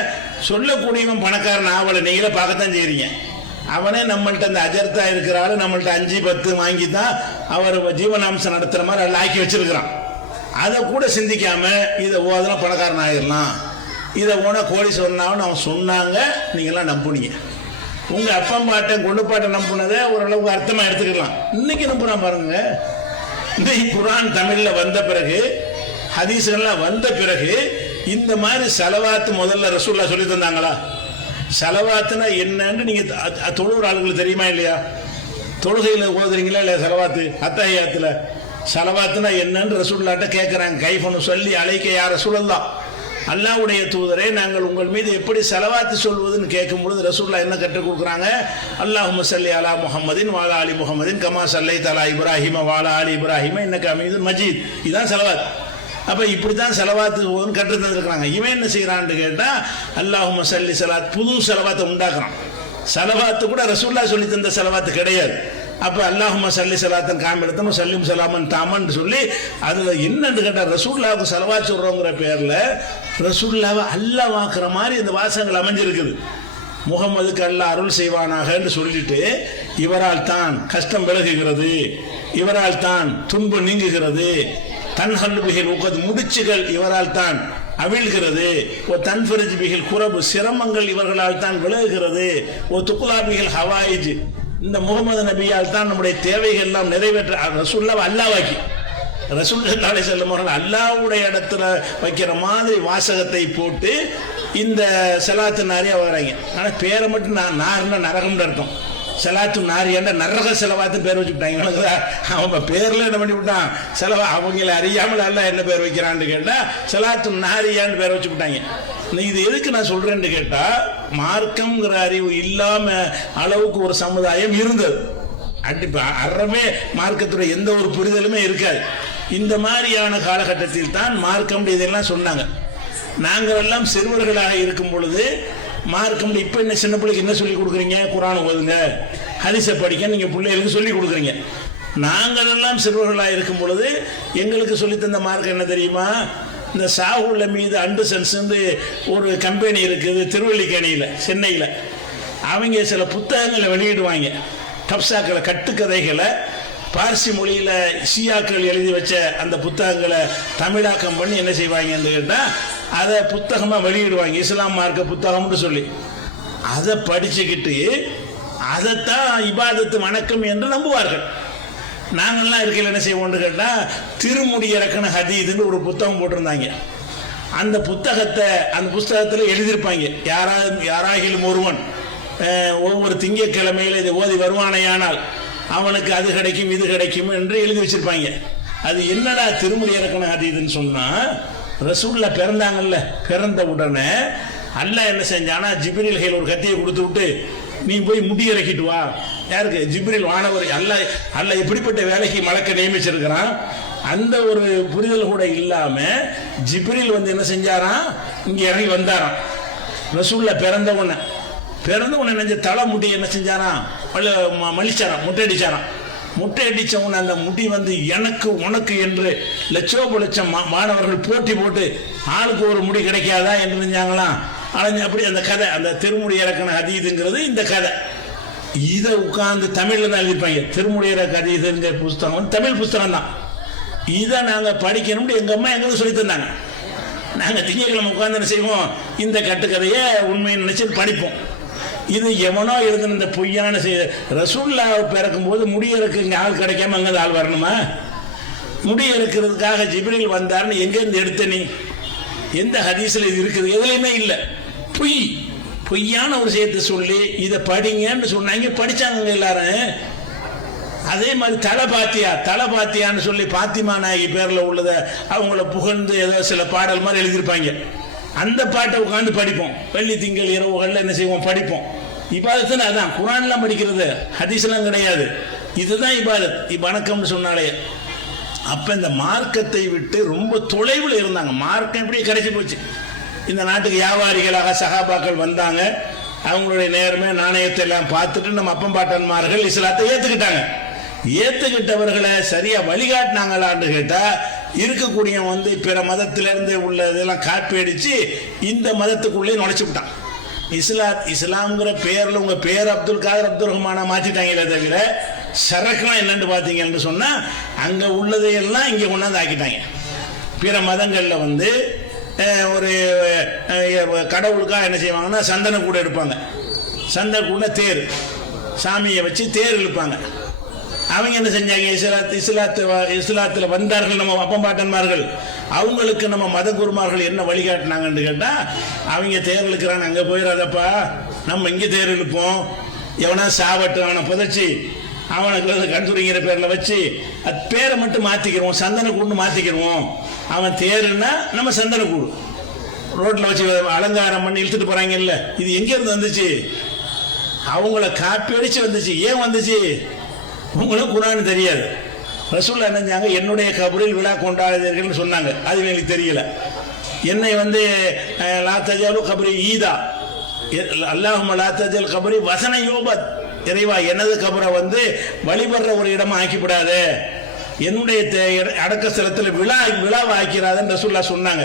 சொல்லக்கூடியவன் பணக்காரன் ஆகலை. நீங்களே பார்க்கத்தான் செய்கிறீங்க. அவனே நம்மள்ட்ட அந்த அஜர்த்தா இருக்கிறாரு, நம்மள்ட்ட 5 10 வாங்கி தான் அவர் ஜீவனாம்சம் நடத்துகிற மாதிரி எல்லாம் ஆக்கி வச்சிருக்கிறான். அதை கூட சிந்திக்காம இதை ஓதெல்லாம் பணக்காரன் ஆகிடலாம், இதை ஓனா கோழி சொன்னான்னு அவன் சொன்னாங்க. நீங்கள்லாம் நம்புனீங்க. உங்கள் அப்பம் பாட்டை கொண்டு பாட்டை நம்புனதை ஓரளவுக்கு அர்த்தமாக எடுத்துக்கலாம். இன்னைக்கு நம்புறான் பாருங்க. இன்னைக்கு குர்ஆன் தமிழில் வந்த பிறகு, ஹதீஸ்கள்லாம் வந்த பிறகு இந்த மாதிரி செலவாத்து முதல்ல ரசூலுல்லாஹ் சொல்லி தந்தாங்களா? செலவாத்துனா என்னன்னு நீங்க தொழுகிற ஆளுங்களுக்கு தெரியுமா இல்லையா? தொழுகையில் ஓதுறீங்களா இல்லையா? செலவாத்து அத்தஹியாத்துல செலவாத்துனா என்னன்னு ரசூலுல்லாஹ்ட்ட கேட்குறாங்க. கைஃபனு சொல்லி அழைக்க யார் ரசூலுல்லாஹ், அல்லாஹ்வுடைய தூதரே நாங்கள் உங்கள் மீது எப்படி செலவாத்து சொல்வதுன்னு கேட்கும் பொழுது ரசூலுல்லாஹ் என்ன கற்றுக் கொடுக்குறாங்க? அல்லாஹும்ம ஸல்லி அலா முஹம்மதின் வ அலா ஆலி முஹம்மதின் கமா ஸல்லைத அலா இப்ராஹிம வ அலா ஆலி இப்ராஹிம இன்னக ஹமீதுன் மஜீத். இதுதான் செலவாத். அப்போ இப்படி தான் செலவாத்து கற்று தந்துருக்குறாங்க. இவன் என்ன செய்கிறான்னு கேட்டால், அல்லாஹும்ம ஸல்லி சலாத் புது செலவாத்தை உண்டாக்குறான். செலவாத்து கூட ரசூலுல்லாஹ் சொல்லி தந்த செலவாத்து கிடையாது. அப்போ அல்லாஹும்ம ஸல்லி சலாத்தன் காமிலத்தன் சல்லிம் சலாமன் தாமன் சொல்லி அதில் என்னன்னு கேட்டால், ரசூலுல்லாஹ்வுக்கு செலவாத் சொல்கிறோங்கிற பேரில் ரசூலுல்லாஹ்வை அல்லாஹ் வாக்குற மாதிரி இந்த வாசகங்கள் அமைஞ்சிருக்குது. முகமதுக்கு அல்லாஹ் அருள் செய்வானாகன்னு சொல்லிட்டு, இவரால் தான் கஷ்டம் விலகுகிறது, இவரால் தான் துன்பம் நீங்குகிறது, தன்ஹல் பிகில் உகது முடிச்சுகள் இவரால் தான் அவிழ்கிறது, ஓ தன்ஃபரிஜ் பிகில் குரபு சிரமங்கள் இவர்களால் தான் விலகுகிறது, ஓ துக்குலா பிகில் ஹவாயிஜ் இந்த முகமது நபியால் தான் நம்முடைய தேவைகள் எல்லாம் நிறைவேற்ற. ரசூலுல்லாஹ் அல்லாஹ்வாக்கி ரசூல் ஸல்லல்லாஹு அலைஹி வஸல்லம் அவர்கள் அல்லாஹ்வுடைய இடத்துல வைக்கிற மாதிரி வாசகத்தை போட்டு இந்த செலாத்து நாரியா வராங்க. ஆனால் பேரை மட்டும் நார்னா நரகம்னு அர்த்தம். செலாத்து நாரியாண்ட நரக செலவாத்து பேர் வச்சுக்கிட்டாங்க. அவன் பேர்ல என்ன பண்ணி விட்டான், செலவா அவங்கள அறியாமல் அல்ல என்ன பேர் வைக்கிறான்னு கேட்டா செலாத்து நாரியான்னு பேர் வச்சுக்கிட்டாங்க. இது எதுக்கு நான் சொல்றேன்னு கேட்டா, மார்க்கம்ங்கிற அறிவு இல்லாம அளவுக்கு ஒரு சமுதாயம் இருந்தது. அறவே மார்க்கத்துடைய எந்த ஒரு புரிதலுமே இருக்காது. இந்த மாதிரியான காலகட்டத்தில் தான் மார்க்கம் இதெல்லாம் சொன்னாங்க. நாங்கள் எல்லாம் சிறுவர்களாக இருக்கும் பொழுது மார்க்கம் இப்போ என்ன சின்ன பிள்ளைக்கு என்ன சொல்லி கொடுக்குறீங்க? குர்ஆன் ஓதுங்க, ஹதீஸை படிக்க நீங்கள் பிள்ளைகளுக்கு சொல்லி கொடுக்குறீங்க. நாங்கள் எல்லாம் சிறுவர்களாக இருக்கும் பொழுது எங்களுக்கு சொல்லித்தந்த மார்க்கம் என்ன தெரியுமா? இந்த சாகுல்ல மீது அண்டு சென்ஸ் ஒரு கம்பெனி இருக்குது திருவல்லிக்கேணியில் சென்னையில். அவங்க சில புத்தகங்களை வெளியிடுவாங்க. கப்சாக்களை கட்டுக்கதைகளை பார்சி மொழியில் ஷியாக்கள் எழுதி வச்ச அந்த புத்தகங்களை தமிழாக்கம் பண்ணி என்ன செய்வாங்கன்னு கேட்டால் அதை புத்தகமாக வெளியிடுவாங்க. இஸ்லாம் மார்க்க புத்தகம்னு சொல்லி அதை படிச்சுக்கிட்டு அதைத்தான் இபாதத்து வணக்கம் என்று நம்புவார்கள். நாங்கள்லாம் இருக்கையில் என்ன செய்வோம்னு கேட்டால், திருமுடி இறக்கண ஹதீதுன்னு ஒரு புத்தகம் போட்டிருந்தாங்க. அந்த புத்தகத்தில் எழுதியிருப்பாங்க, யாராகிலும் ஒருவன் ஒவ்வொரு திங்கட்கிழமையில் இதை ஓதி வருவானையானால் அவனுக்கு அது கிடைக்கும் இது கிடைக்கும் என்று எழுதி வச்சிருப்பாங்க. அது என்னடா திருமுடி இறக்கண ஹதீதுன்னு சொன்னால், ரசூலுல்லாஹ் பிறந்தாங்கல்ல, பிறந்த உடனே அல்லாஹ் என்ன செஞ்சானா, ஜிப்ரீல் கையில் ஒரு கத்தியை கொடுத்து விட்டு நீ போய் முடி இறக்கிட்டு வா. யாருக்கு? ஜிப்ரீல் வானவர். அல்லாஹ் எப்படிப்பட்ட வேலைக்கு மலக்க நியமிச்சிருக்கிறான். அந்த ஒரு புரிதல் கூட இல்லாம ஜிப்ரீல் வந்து என்ன செஞ்சாராம், இங்க இறங்கி வந்தாராம். ரசூலுல்லாஹ் பிறந்த உடனே நெஞ்ச தலை முடி என்ன செஞ்சாராம், மலிச்சாராம், முட்டை அடிச்ச உடனே அந்த முடி வந்து எனக்கு உனக்கு என்று லட்சம் மாணவர்கள் போட்டி போட்டு ஆளுக்கு ஒரு முடி கிடைக்காதா என்று நினைஞ்சாங்களாம். அப்படி அந்த கதை, அந்த திருமுடி இறக்கண ஹதீதுங்கிறது இந்த கதை. இதை உட்கார்ந்து தமிழில் தான் எழுதிப்பாங்க. திருமுடி இறக்க ஹதீதுங்கிற புஸ்தகம் தமிழ் புஸ்தகம் தான். இதை நாங்கள் படிக்கணும்னு எங்கள் அம்மா எங்களுக்கு சொல்லி தந்தாங்க. நாங்கள் திங்கட்கிழமை உட்காந்து என்ன செய்வோம், இந்த கட்டுக்கதையை உண்மையை நினைச்சு படிப்போம். இது எவனோ எழுதுன இந்த பொய்யான ரசூலுல்லாஹ் பிறக்கும் போது முடியறதுக்கு இங்கே ஆள் கிடைக்காம அங்கே ஆள் வரணுமா? முடியறதுக்காக ஜிப்ரீல் வந்தார்னு எங்கேருந்து எடுத்த நீ? எந்த ஹதீஸில் இது இருக்குது? எதுலையுமே இல்லை. பொய்யான ஒரு விஷயத்தை சொல்லி இதை படிங்கன்னு சொன்னாங்க, படிச்சாங்க எல்லாரும். அதே மாதிரி தலபாத்தியான்னு சொல்லி பாத்திமா நாயகி பேரில் உள்ளதை அவங்கள புகழ்ந்து ஏதோ சில பாடல் மாதிரி எழுதியிருப்பாங்க. அந்த பாட்டை உட்காந்து படிப்போம். வெள்ளி திங்கள் இரவுகளில் என்ன செய்வோம், படிப்போம். இபாதத்துன்னு அதான். குரான்லாம் படிக்கிறது, ஹதீஸ்லாம் கிடையாது. இதுதான் இபாதத். வணக்கம்னு சொன்னாலே. அப்போ இந்த மார்க்கத்தை விட்டு ரொம்ப தொலைவில் இருந்தாங்க. மார்க்கம் எப்படி கிடைச்சி போச்சு. இந்த நாட்டுக்கு வியாபாரிகளாக சகாபாக்கள் வந்தாங்க. அவங்களுடைய நேர்மை நாணயத்தை எல்லாம் பார்த்துட்டு நம்ம அப்பம்பாட்டன்மார்கள் இஸ்லாத்தை ஏற்றுக்கிட்டாங்க. ஏற்றுக்கிட்டவர்களை சரியா வழிகாட்டினாங்களான்னு கேட்டால், இருக்கக்கூடிய பிற மதத்திலிருந்து உள்ள இதெல்லாம் காப்பி அடித்து இந்த மதத்துக்குள்ளே நுழைச்சி விட்டான். இஸ்லாம்ங்கிற பேரில் உங்கள் பேர் அப்துல் காதர் அப்துல் ரஹ்மானா மாற்றிட்டாங்களே தவிர சரக்குலாம் என்னன்னு பார்த்தீங்கன்னு சொன்னால் அங்கே உள்ளதையெல்லாம் இங்கே கொண்டாந்து ஆக்கிட்டாங்க. பிற மதங்களில் ஒரு கடவுளுக்காக என்ன செய்வாங்கன்னா சந்தன கூட எடுப்பாங்க. சந்தன கூட தேர், சாமியை வச்சு தேர் இழுப்பாங்க. அவங்க என்ன செஞ்சாங்க, இஸ்லாத்தில் வந்தார்கள் நம்ம அப்பம்பாட்டன்மார்கள். அவங்களுக்கு நம்ம மத குருமார்கள் என்ன வழிகாட்டினாங்கன்னு கேட்டால், அவங்க தேர் இழுக்கிறாங்க, அங்கே போயிடாதப்பா, நம்ம இங்கே தேர் இழுப்போம். எவனா சாவட்டு அவனை புதைச்சி அவனுக்கு கண்டுரிங்கிற பேரில் வச்சு அது பேரை மட்டும் மாற்றிக்கிறோம், சந்தன கூடுன்னு மாற்றிக்கிறோம். அவன் தேருன்னா நம்ம சந்தன கூடு ரோட்டில் வச்சு அலங்காரம் பண்ணி இழுத்துட்டு போகிறாங்கல்ல. இது எங்கேருந்து வந்துச்சு? அவங்கள காப்பி அடித்து வந்துச்சு. ஏன் வந்துச்சு? உங்களுக்கு குரான் தெரியாது. ரசூலுல்லாஹ் என்ன செஞ்சாங்க, என்னுடைய கபரில் விழா கொண்டாடுவீர்கள்னு சொன்னாங்க. அது எனக்கு தெரியல. என்னை லா தஜாலு கபரி ஈதா, அல்லாஹும்ம லா தஜால் கபரி வசன யோபத், இறைவா எனது கபரை வழிபடுற ஒரு இடமா ஆக்கிவிடாது, என்னுடைய அடக்க ஸ்தலத்தில் விழாவை ஆக்கிறாதுன்னு ரசூலுல்லாஹ் சொன்னாங்க.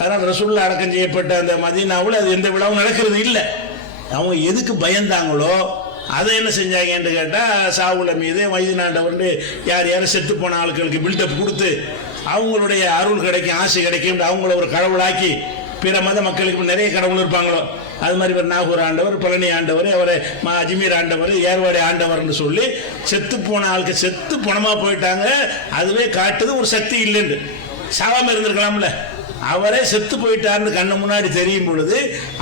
அதனால் ரசூலுல்லாஹ் அடக்கம் செய்யப்பட்ட அந்த மதீனாவில் அது எந்த விழாவும் நடக்கிறது இல்லை. அவங்க எதுக்கு பயந்தாங்களோ அதை என்ன செஞ்சாங்கன்னு கேட்டால், சாவுல மீது வைத்தியநாண்டவர் யார் யாரும் செத்து போன ஆட்களுக்கு பில்டப் கொடுத்து அவங்களுடைய அருள் கிடைக்கும், ஆசை கிடைக்கும், அவங்கள ஒரு கடவுளாக்கி, பிற மத மக்களுக்கு நிறைய கடவுள் இருப்பாங்களோ அது மாதிரி ஒரு நாகூர் ஆண்டவர், பழனி ஆண்டவர், அவரை அஜ்மீர் ஆண்டவர், ஏர்வாடி ஆண்டவர்னு சொல்லி செத்து போன ஆளுக்கு செத்து பணமாக போயிட்டாங்க. அதுவே காட்டுது ஒரு சக்தி இல்லைன்னு. சாவாமல் இருந்திருக்கலாம்ல. அவரே செத்து போயிட்டார்னு கண்ணு முன்னாடி தெரியும் பொழுது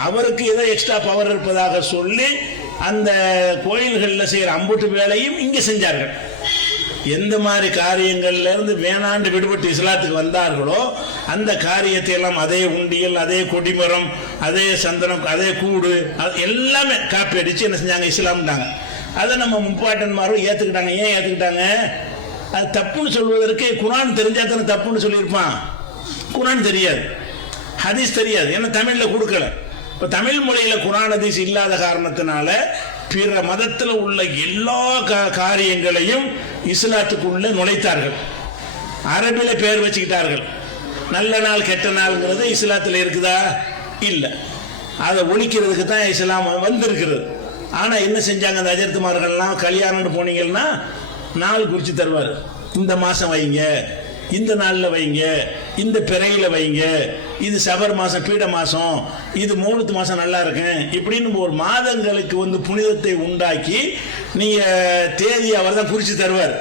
அவருக்கு ஏதோ எக்ஸ்ட்ரா பவர் இருப்பதாக சொல்லி அந்த கோயில்களில் செய்கிற அம்புட்டு வேலையும் இங்கே செஞ்சார்கள். எந்த மாதிரி காரியங்கள்ல இருந்து வேணாண்டு விடுபட்டு இஸ்லாத்துக்கு வந்தார்களோ அந்த காரியத்தை எல்லாம் அதே உண்டியல், அதே கொடிமரம், அதே சந்தனம், அதே கூடு எல்லாமே காப்பி அடித்து என்ன செஞ்சாங்க, இஸ்லாம்ட்டாங்க. அதை நம்ம முப்பாட்டன்மாரும் ஏற்றுக்கிட்டாங்க. ஏன் ஏற்றுக்கிட்டாங்க? அது தப்புன்னு சொல்வதற்கு குரான் தெரிஞ்சா தானே தப்புன்னு சொல்லியிருப்பான். குரான் தெரியாது, ஹதீஸ் தெரியாது, ஏன்னா தமிழில் கொடுக்கல. இப்போ தமிழ் மொழியில் குரான் ஹதீஸ் இல்லாத காரணத்தினால பிற மதத்தில் உள்ள எல்லா காரியங்களையும் இஸ்லாத்துக்குள்ளே நுழைத்தார்கள். அரபில பேர் வச்சுக்கிட்டார்கள். நல்ல நாள் கெட்ட நாள்ங்கிறது இஸ்லாத்தில் இருக்குதா? இல்லை. அதை ஒழிக்கிறதுக்கு தான் இஸ்லாம் வந்திருக்கிறது. ஆனால் என்ன செஞ்சாங்க, அந்த அஜர்த்துமார்கள்லாம் கல்யாணம்னு போனீங்கன்னா நாள் குறித்து தருவார். இந்த மாதம் வைங்க, இந்த நாளில் வைங்க, இந்த பிறையில் வைங்க, இது சபர் மாதம், பீட மாதம், இது மூணுத்து மாதம் நல்லா இருக்கும், இப்படின்னு ஒரு மாதங்களுக்கு புனிதத்தை உண்டாக்கி நீங்கள் தேதி அவர் தான் குறித்து தருவார்.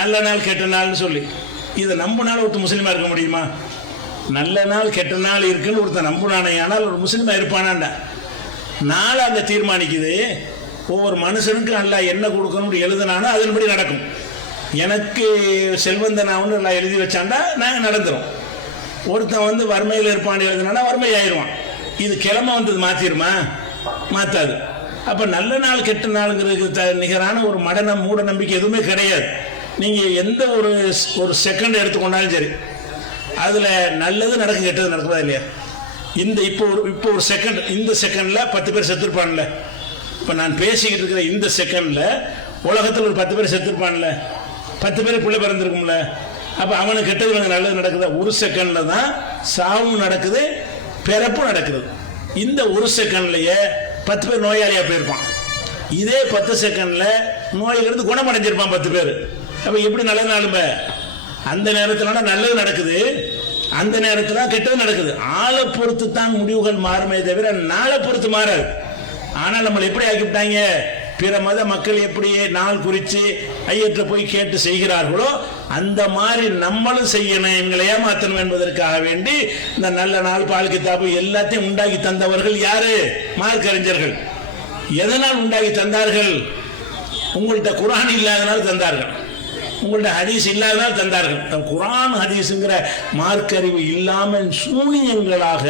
நல்ல நாள் கெட்ட நாள்னு சொல்லி. இதை நம்பினாலும் ஒருத்தர் முஸ்லீமாக இருக்க முடியுமா? நல்ல நாள் கெட்ட நாள் இருக்குன்னு ஒருத்தர் நம்பினானே ஆனால் ஒரு முஸ்லீமாக இருப்பானாண்டா. நாளை அங்கே தீர்மானிக்குது. ஒவ்வொரு மனுஷனுக்கும் நல்லா என்ன கொடுக்கணும்னு எழுதுனானோ அதன்படி நடக்கும். எனக்கு செல்வந்தனாவுன்னு எல்லாம் எழுதி வச்சாண்டா நாங்கள் நடந்துடும். ஒருத்தன் வறுமையில் இருப்பான்னு எழுதுனா வறுமை ஆயிடுவான். இது கிழமை வந்தது மாற்றிடுமா? மாற்றாது. அப்போ நல்ல நாள் கெட்ட நாளுங்கிறதுக்கு நிகரான ஒரு மூட நம்பிக்கை எதுவுமே கிடையாது. நீங்கள் எந்த ஒரு செகண்ட் எடுத்துக்கொண்டாலும் சரி, அதில் நல்லது நடக்கும், கெட்டது நடக்குதா இல்லையா? இப்போ ஒரு செகண்ட், இந்த செகண்டில் 10 பேர் செத்துருப்பான்ல. இப்போ நான் பேசிக்கிட்டு இருக்கிற இந்த செகண்டில் உலகத்தில் ஒரு 10 பேர் செத்துருப்பான்ல, 10 பேர் பிள்ளை பிறந்திருக்கும்ல. அப்போ அவனுக்கு கெட்டது நல்லது நடக்குதா? ஒரு செகண்டில் தான் சாவும் நடக்குது, பிறப்பும் நடக்குது. இந்த ஒரு செகண்ட்லேயே 10 பேர் நோயாளியாக போயிருப்பான். இதே 10 செகண்டில் நோயிலிருந்து குணமடைஞ்சிருப்பான் 10 பேர். அப்போ எப்படி நல்லது நாளும்ப அந்த நேரத்தில் நல்லது நடக்குது, அந்த நேரத்தில் கெட்டது நடக்குது. ஆளை பொறுத்து தான் முடிவுகள் மாறுமே தவிர நாளை பொறுத்து மாறாது. ஆனால் நம்மளை எப்படி ஆக்கிவிட்டாங்க, பிற மத மக்கள் எப்படி நாள் குறித்து ஐயற்ற போய் கேட்டு செய்கிறார்களோ அந்த மாதிரி நம்மளும் செய்யணும், எங்களை ஏமாற்றணும் என்பதற்காக வேண்டி இந்த நல்ல நாள் பால் கித்தாபு எல்லாத்தையும் உண்டாக்கி தந்தவர்கள் யாரு? மார்க்கறிஞர்கள். எதனால் உண்டாக்கி தந்தார்கள்? உங்கள்கிட்ட குர்ஆன் இல்லாதனால் தந்தார்கள், உங்கள்ட்ட ஹதீஸ் இல்லாதனால் தந்தார்கள். குர்ஆன் ஹதீஸுங்கிற மார்க்கறிவு இல்லாமல் சூனியங்களாக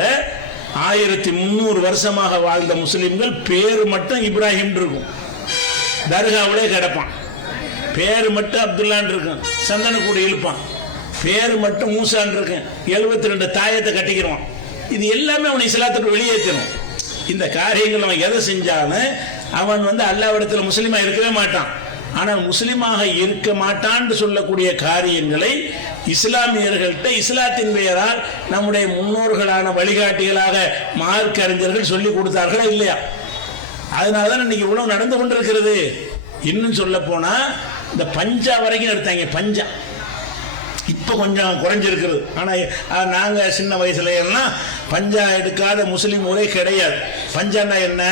1300 வருஷமாக வாழ்ந்த முஸ்லிம்கள் பேரு மட்டும் இப்ராஹிம் இருக்கும், தர்காவிலே கிடப்பான். பேரு மட்டும் அப்துல்லான் இருக்கும், சந்தனக்கூட இழுப்பான். பேரு மட்டும் மூசான் இருக்கும், 72 தாயத்தை கட்டிக்கிறோம். இது எல்லாமே அவனை இஸ்லாத்துக்கு வெளியேற்றணும். இந்த காரியங்கள் அவன் எதை செஞ்சாலும் அவன் அல்லாஹ்விடத்தில் முஸ்லீமா இருக்கவே மாட்டான். ஆனால் முஸ்லீமாக இருக்க மாட்டான்னு சொல்லக்கூடிய காரியங்களை இஸ்லாமியர்கள்ட்ட இஸ்லாத்தின் பெயரால் நம்முடைய முன்னோர்களான வழிகாட்டிகளாக மார்க்க அறிஞர்கள் சொல்லி கொடுத்தார்களா இல்லையா? அதனாலதான் இன்னைக்கு இவ்வளவு நடந்து கொண்டிருக்கிறது. இன்னும் சொல்ல போனா இந்த பஞ்சா வரைக்கும் எடுத்தாங்க. பஞ்சா இப்ப கொஞ்சம் குறைஞ்சிருக்கிறது. ஆனா நாங்க சின்ன வயசுல எல்லாம் பஞ்சா எடுக்காத முஸ்லீம் ஊரே கிடையாது. பஞ்சான்னா என்ன?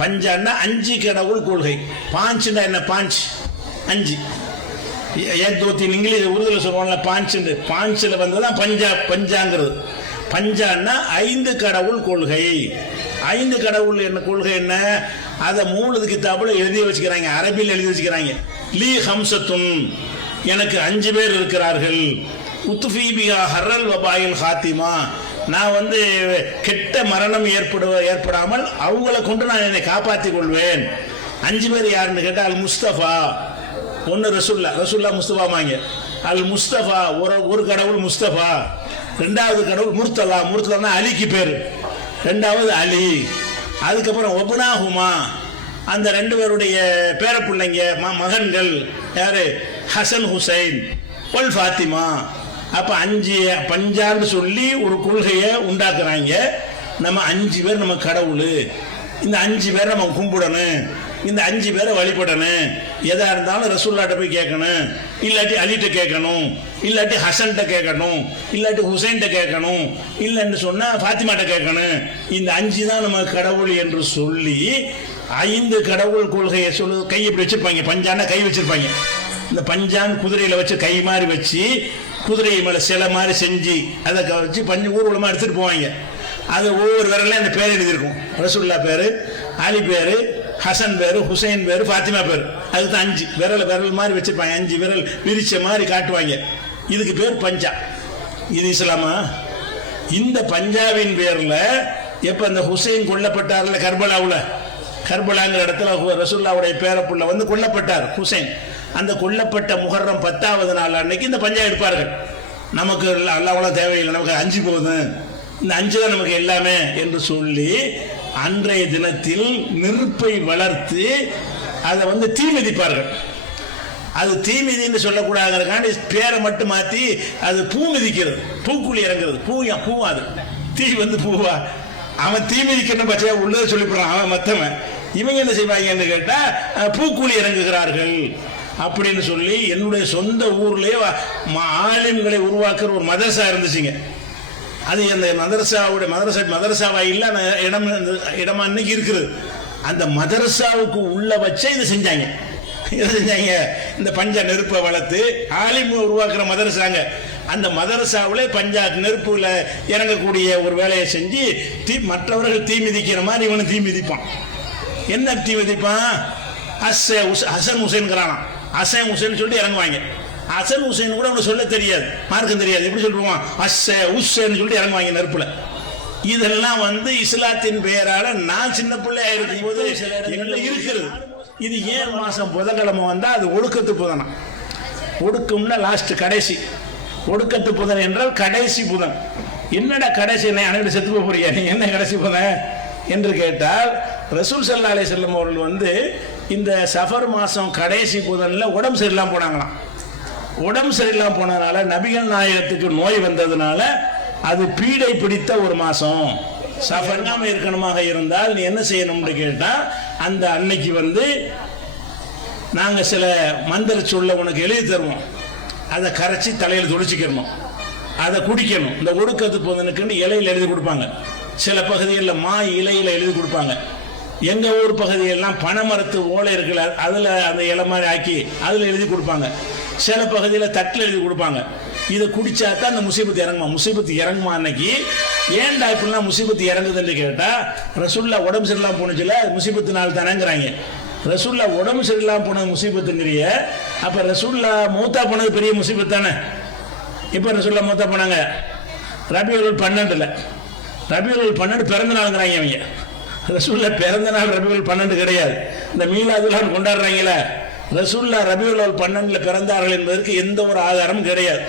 பஞ்சான்னா 5 கடவுள் கொள்கை. பாஞ்சுன்னா என்ன? பாஞ்ச் 5 ஏக் தோ தீன் இங்கிலீஷ் உருதுல சொல்லுவாங்கல்ல பாஞ்சுன்னு. பாஞ்சில் வந்ததான் பஞ்சாங்கிறது. பஞ்சான்னா 5 கடவுள் கொள்கை. 5 கடவுள் என்ன கொள்கை என்ன? அதை 3 கிதாபுல எழுதி வச்சுக்கிறாங்க, அரபியில் எழுதி வச்சுக்கிறாங்க. லீ ஹம்சத்துன், எனக்கு 5 பேர் இருக்கிறார்கள். உத்ஃபீபியா ஹர்ரல் வபாயில் ஹாத்திமா, நான் கெட்ட மரணம் ஏற்படாமல் அவங்கள கொண்டு நான் என்னை காப்பாற்றிக் கொள்வேன். 5 பேர் யாருன்னு கேட்டால் அல் முஸ்தபா, ஒன்று ரசூல்லா முஸ்தபாமாங்க. அல் முஸ்தபா ஒரு கடவுள் முஸ்தபா, 2வது கடவுள் முர்த்தலா. முர்த்தலான்னா அலிக்கு பேர், 2வது அலி. அதுக்கப்புறம் ஒபுனாஹுமா, அந்த 2 பேருடைய பேரப்பிள்ளைங்க மகன்கள் யாரு? ஹசன் ஹுசைன் ஒல் ஃபாத்திமா. அப்ப 5 பஞ்சான்னு சொல்லி ஒரு கொள்கையை உண்டாக்குறாங்க. நம்ம 5 பேர் நம்ம கடவுள், இந்த 5 பேரை நம்ம கும்பிடணும், இந்த 5 பேரை வழிபடணும். எதா இருந்தாலும் ரசூல்லாட்ட போய் கேட்கணும், இல்லாட்டி அலிட்ட கேட்கணும், இல்லாட்டி ஹசன்கிட்ட கேட்கணும், இல்லாட்டி ஹுசைன்கிட்ட கேட்கணும், இல்லைன்னு சொன்னா ஃபாத்திமாட்ட கேட்கணும். இந்த 5 தான் நம்ம கடவுள் என்று சொல்லி 5 கடவுள் கொள்கையை சொல்லு. கை இப்படி வச்சிருப்பாங்க, பஞ்சான கை வச்சிருப்பாங்க. இந்த பஞ்சான் குதிரையில வச்சு கை மாதிரி வச்சு குதிரை மேல சிலை மாதிரி செஞ்சு அதை வச்சு ஊர்வலமா எடுத்துட்டு போவாங்க. அது ஒவ்வொரு விரலையும் அந்த பேர் எழுதியிருக்கும். ரசூல்லா பேரு, அலி பேரு, ஹசன் பேரு, ஹுசைன் பேரு, ஃபாத்திமா பேரு. அதுக்கு 5 விரல் மாதிரி வச்சிருப்பாங்க. 5 விரல் விரிச்ச மாதிரி காட்டுவாங்க. இதுக்கு பேர் பஞ்சா. இது இஸ்லாமா? இந்த பஞ்சாவின் பேர்ல எப்ப அந்த ஹுசைன் கொல்லப்பட்டார்ல கர்பலாங்கிற இடத்துல ரசூல்லாவுடைய பேரப்புள்ள கொல்லப்பட்டார் ஹுசைன். அந்த கொல்லப்பட்ட முஹர்ரம் 10வது நாள் அன்னைக்கு இந்த பஞ்சா எடுப்பார்கள். நமக்கு அல்லாஹ்வுல தேவையில்லை, நமக்கு 5 போதும், இந்த 5 தான் நமக்கு எல்லாமே என்று சொல்லி அன்றைய தினத்தில் நெருப்பை வளர்த்து அதை தீ மிதிப்பார்கள். அது தீமிதி என்று சொல்லக்கூடாதுங்கிறதுக்காண்டி பேரை மட்டும் மாற்றி அது பூ மிதிக்கிறது, பூக்குழி இறங்குறது. பூ அது தீ பூவா? அவன் தீ மிதிக்கணும் பச்சையா உள்ளதை சொல்லிவிடுறான் அவன் மற்றவன். இவங்க என்ன செய்வாங்கன்னு கேட்டால் பூக்குழி இறங்குகிறார்கள் அப்படின்னு சொல்லி. என்னுடைய சொந்த ஊர்லேயே ஆலிம்களை உருவாக்குற ஒரு மதரசா இருந்துச்சுங்க. அது அந்த மதரசாவா இல்லாத இடமா இன்னைக்கு இருக்குது. அந்த மதரசாவுக்கு உள்ள வச்சே இதை செஞ்சாங்க. இந்த பஞ்சா நெருப்பை வளர்த்து ஆலிம் உருவாக்குற மதரசாங்க. அந்த மதரசாவிலே பஞ்சா நெருப்புல இறங்கக்கூடிய ஒரு வேலையை செஞ்சு மற்றவர்கள் தீ மிதிக்கிற மாதிரி இவனு தீ மிதிப்பான். என்ன தீ மிதிப்பான்? ஹசன் ஹுசைன்கிறானா, ஹசன் ஹுசைன் சொல்லிட்டு இறங்குவாங்க. ஹசன் ஹுசைன் கூட அவனுக்கு சொல்ல தெரியாது, மார்க்கம் தெரியாது. எப்படி சொல்லுவான்? உஸ்ஸேன்னு சொல்லிட்டு இறங்குவாங்க நெருப்புல. இதெல்லாம் இஸ்லாத்தின் பெயரால நான் சின்ன பிள்ளையா இருக்கும் போது இருக்கிறது. இது ஏன் மாசம் புதன்கிழமை வந்தா அது ஒடுக்கத்து புதனா? ஒடுக்கம்னா லாஸ்ட் கடைசி. ஒடுக்கத்து புதன் என்றால் கடைசி புதன். என்னடா கடைசி? அனைவரும் செத்து போறியா நீ, என்ன கடைசி புதன் என்று கேட்டால், ரசூல் ஸல்லல்லாஹு அலைஹி வஸல்லம் அவர்கள் இந்த சஃபர் மாசம் கடைசி புதன்ல உடம்பு சரியில்லாம போனாங்களாம். உடம்பு சரியில்லாம போனதுனால நபிகள் நாயகத்துக்கு நோய் வந்ததுனால அது பீடை பிடித்த ஒரு மாசம். சஃபர்னாம இருக்கணுமாக இருந்தால் நீ என்ன செய்யணும்னு கேட்டா, அந்த அன்னைக்கு நாங்க சில மந்திர சொல்ல உனக்கு எழுதி தருவோம், அதை கரைச்சி தலையில் துடைச்சிக்கிறணும். அதை குடிக்கணும். இந்த ஒடுக்கத்து போதனுக்குன்னு இலையில் எழுதி கொடுப்பாங்க. சில பகுதிகளில் மா இலையில் எழுதி கொடுப்பாங்க. எங்கள் ஊர் பகுதியெல்லாம் பனைமரத்து ஓலை இருக்குல்ல, அதில் அந்த இலை மாதிரி ஆக்கி அதில் எழுதி கொடுப்பாங்க. சில பகுதியில் தட்டில் எழுதி கொடுப்பாங்க. இதை குடிச்சா தான் அந்த முசீபத்து இறங்குமா. முசீபத்து இறங்குமா அன்னைக்கு. ஏன்டா இப்படிலாம் முசீபத்து இறங்குதுன்னு கேட்டால், ரசூல்லா உடம்பு சரியில்லாம போனுச்சுல, முசீபத்து நாள் தானேங்கிறாங்க. ரசூல்லா உடம்பு சரியில்லாம போனது முசீபத்துங்கிறிய, அப்போ ரசூல்லா மூத்தா போனது பெரிய முசீபத்து தானே. இப்போ ரசூல்லா மூத்தா போனாங்க ரபியுல் 12. ரபியுல் 12 பிறந்த நாளுங்கிறாங்க அவங்க. ரசூல்லா பிறந்த நாள் ரபியுல் 12 கிடையாது. இந்த மீலாதுல்லான்னு கொண்டாடுறாங்களே, ரசூல்லா ரபியுல் 12 பிறந்தார்கள் என்பதற்கு எந்த ஒரு ஆதாரமும் கிடையாது.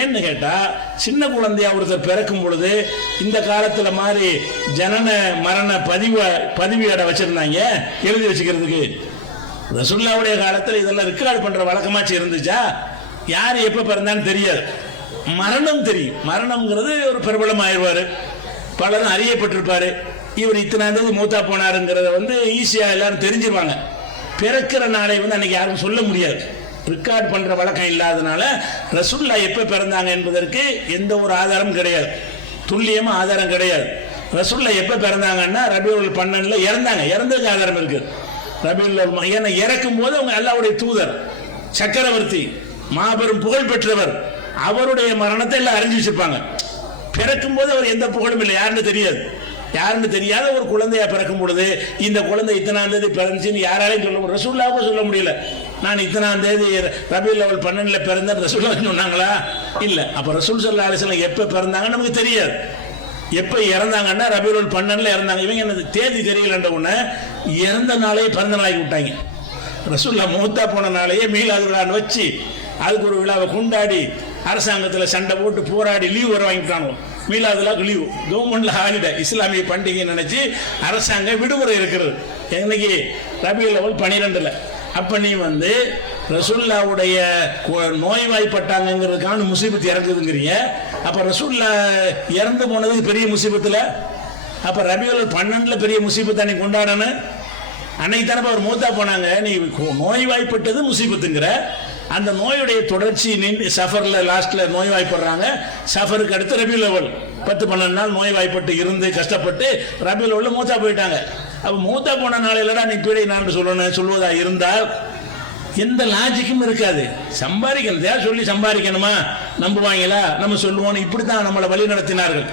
ஏன்னு கேட்டால், சின்ன குழந்தையா ஒருத்தர் பிறக்கும் பொழுது இந்த காலத்தில் மாதிரி ஜனன மரண பதிவேடை வச்சிருந்தாங்க எழுதி வச்சுக்கிறதுக்கு. ரசூல்லாவுடைய காலத்தில் இதெல்லாம் ரெக்கார்டு பண்ற வழக்கமாச்சு இருந்துச்சா? யார் எப்போ பிறந்தான்னு தெரியாது. மரணம் தெரியும். மரணம்ங்கிறது ஒரு பிரபலம் ஆயிடுவார், பலரும் அறியப்பட்டிருப்பாரு. இவர் இத்தனாம் தேதி மூத்தா போனாருங்கிறத ஈஸியா எல்லாரும் தெரிஞ்சிருவாங்க. பிறக்கிற நாளை அன்னைக்கு யாரும் சொல்ல முடியாது. ரெக்கார்ட் பண்ற வழக்கம் இல்லாதனால ரசூல்லா எப்ப பிறந்தாங்க என்பதற்கு எந்த ஒரு ஆதாரம் கிடையாது, துல்லியமா ஆதாரம் கிடையாது. ரசூல்லா எப்ப பிறந்தாங்கன்னா ரபியுல் 12 இறந்தாங்க. இறந்ததுக்கு ஆதாரம் இருக்கு. ரபியுல் ஏன்னா இறக்கும் போது அவங்க அல்லாஹ்வுடைய தூதர், சக்கரவர்த்தி, மாபெரும் புகழ் பெற்றவர், அவருடைய மரணத்தை எல்லாம் அறிஞ்சு வச்சிருப்பாங்க. பிறக்கும் போது அவர் எந்த புகழும் இல்லை, யாருன்னு தெரியாது. யாருன்னு தெரியாத ஒரு குழந்தையா பிறக்கும் பொழுது இந்த குழந்தை இத்தனாம் தேதி பிறந்துச்சுன்னு யாராலையும் சொல்ல முடியும். ரசூல்லாவுக்கும் சொல்ல முடியல. நான் இத்தனாம் தேதி ரபியுல் 12 பிறந்தேன் ரசூல்லா சொன்னாங்களா? இல்லை. அப்போ ரசூல் ஸல்லல்லாஹு அலைஹி வஸல்லம் எப்போ பிறந்தாங்கன்னு நமக்கு தெரியாது. எப்போ இறந்தாங்கன்னா ரபியுல் 12 இறந்தாங்க. இவங்க என்ன தேதி தெரியலன்ற உடனே இறந்த நாளையே பிறந்த நாளைக்கு விட்டாங்க. ரசூல்லா மூத்தா போன நாளையே மீலாதுல்லான்னு வச்சு அதுக்கு ஒரு விழாவை கொண்டாடி அரசாங்கத்தில் சண்டை போட்டு போராடி லீவ் வர வாங்கிட்டானோ. மீலாதுல்லாக்கு லீவு, கவர்மெண்ட்ல ஹாலிடே, இஸ்லாமிய பண்டிகை நினைச்சு அரசாங்க விடுமுறை இருக்கிறது. இன்னைக்கு ரபியுல் 12. அப்ப நீ ரசூல்லாவுடைய நோய்வாய்ப்பட்டாங்கிறதுக்கான முசீபத்து இறங்குதுங்கிறீங்க. அப்ப ரசூல்லா இறந்து போனதுக்கு பெரிய முசீபத்துல, அப்ப ரபியுல் 12 பெரிய முசீபத்தை நீ கொண்டாடணும். அன்னைக்கு தானே அவர் மூத்தா போனாங்க. நீ நோய்வாய்ப்பட்டது முசீபத்துங்கிற அந்த நோயுடைய தொடர்ச்சி சஃபர்ல லாஸ்ட்ல நோய்வாய்ப்படுறாங்க. சஃபருக்கு அடுத்து ரபியுல் அவ்வல் 10-12 நாள் நோய்வாய்ப்பட்டு இருந்து கஷ்டப்பட்டு ரபியுல் அவ்வல் மூத்தா போயிட்டாங்க. அப்ப மூத்தா போன நாளையிலடா நீ பீடை நான் சொல்வதா இருந்தால் எந்த லாஜிக்கும் இருக்காது. சம்பாதிக்கணும், சொல்லி சம்பாதிக்கணுமா, நம்புவாங்களா, நம்ம சொல்லுவோம். இப்படித்தான் நம்மளை வழி நடத்தினார்கள்.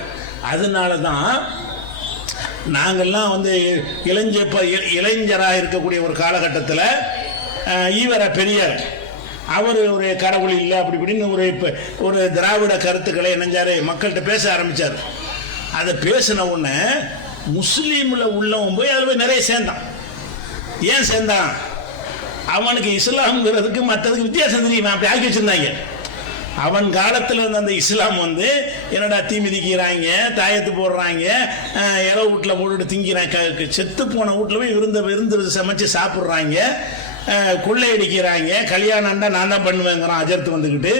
அதனாலதான் நாங்கள்லாம் இளைஞராக இருக்கக்கூடிய ஒரு காலகட்டத்தில் ஈவர பெரியார் அவர் ஒரு கடவுள் இல்லை அப்படி இப்படின்னு ஒரு திராவிட கருத்துக்களை நினைஞ்சாரு, மக்கள்கிட்ட பேச ஆரம்பிச்சார். அதை பேசின உடனே முஸ்லீம்ல உள்ளவன் போய் அதில் போய் நிறைய சேர்ந்தான். ஏன் சேர்ந்தான்? அவனுக்கு இஸ்லாம்ங்கிறதுக்கு மற்றதுக்கு வித்தியாசம் தெரியும். அப்படி ஆக்கி வச்சிருந்தாங்க. அவன் காலத்தில் இருந்த அந்த இஸ்லாம் என்னடா தீ மிதிக்கிறாங்க, தாயத்து போடுறாங்க, இலை வீட்டில் போட்டுட்டு திங்கிறாங்க, செத்து போன வீட்டில் போய் விருந்து சமைச்சு சாப்பிட்றாங்க, கொள்ளையடிக்கிறாங்க, கல்யாணம்னா நான் தான் பண்ணுவேங்கிறான். அஜர்த்து வந்துக்கிட்டு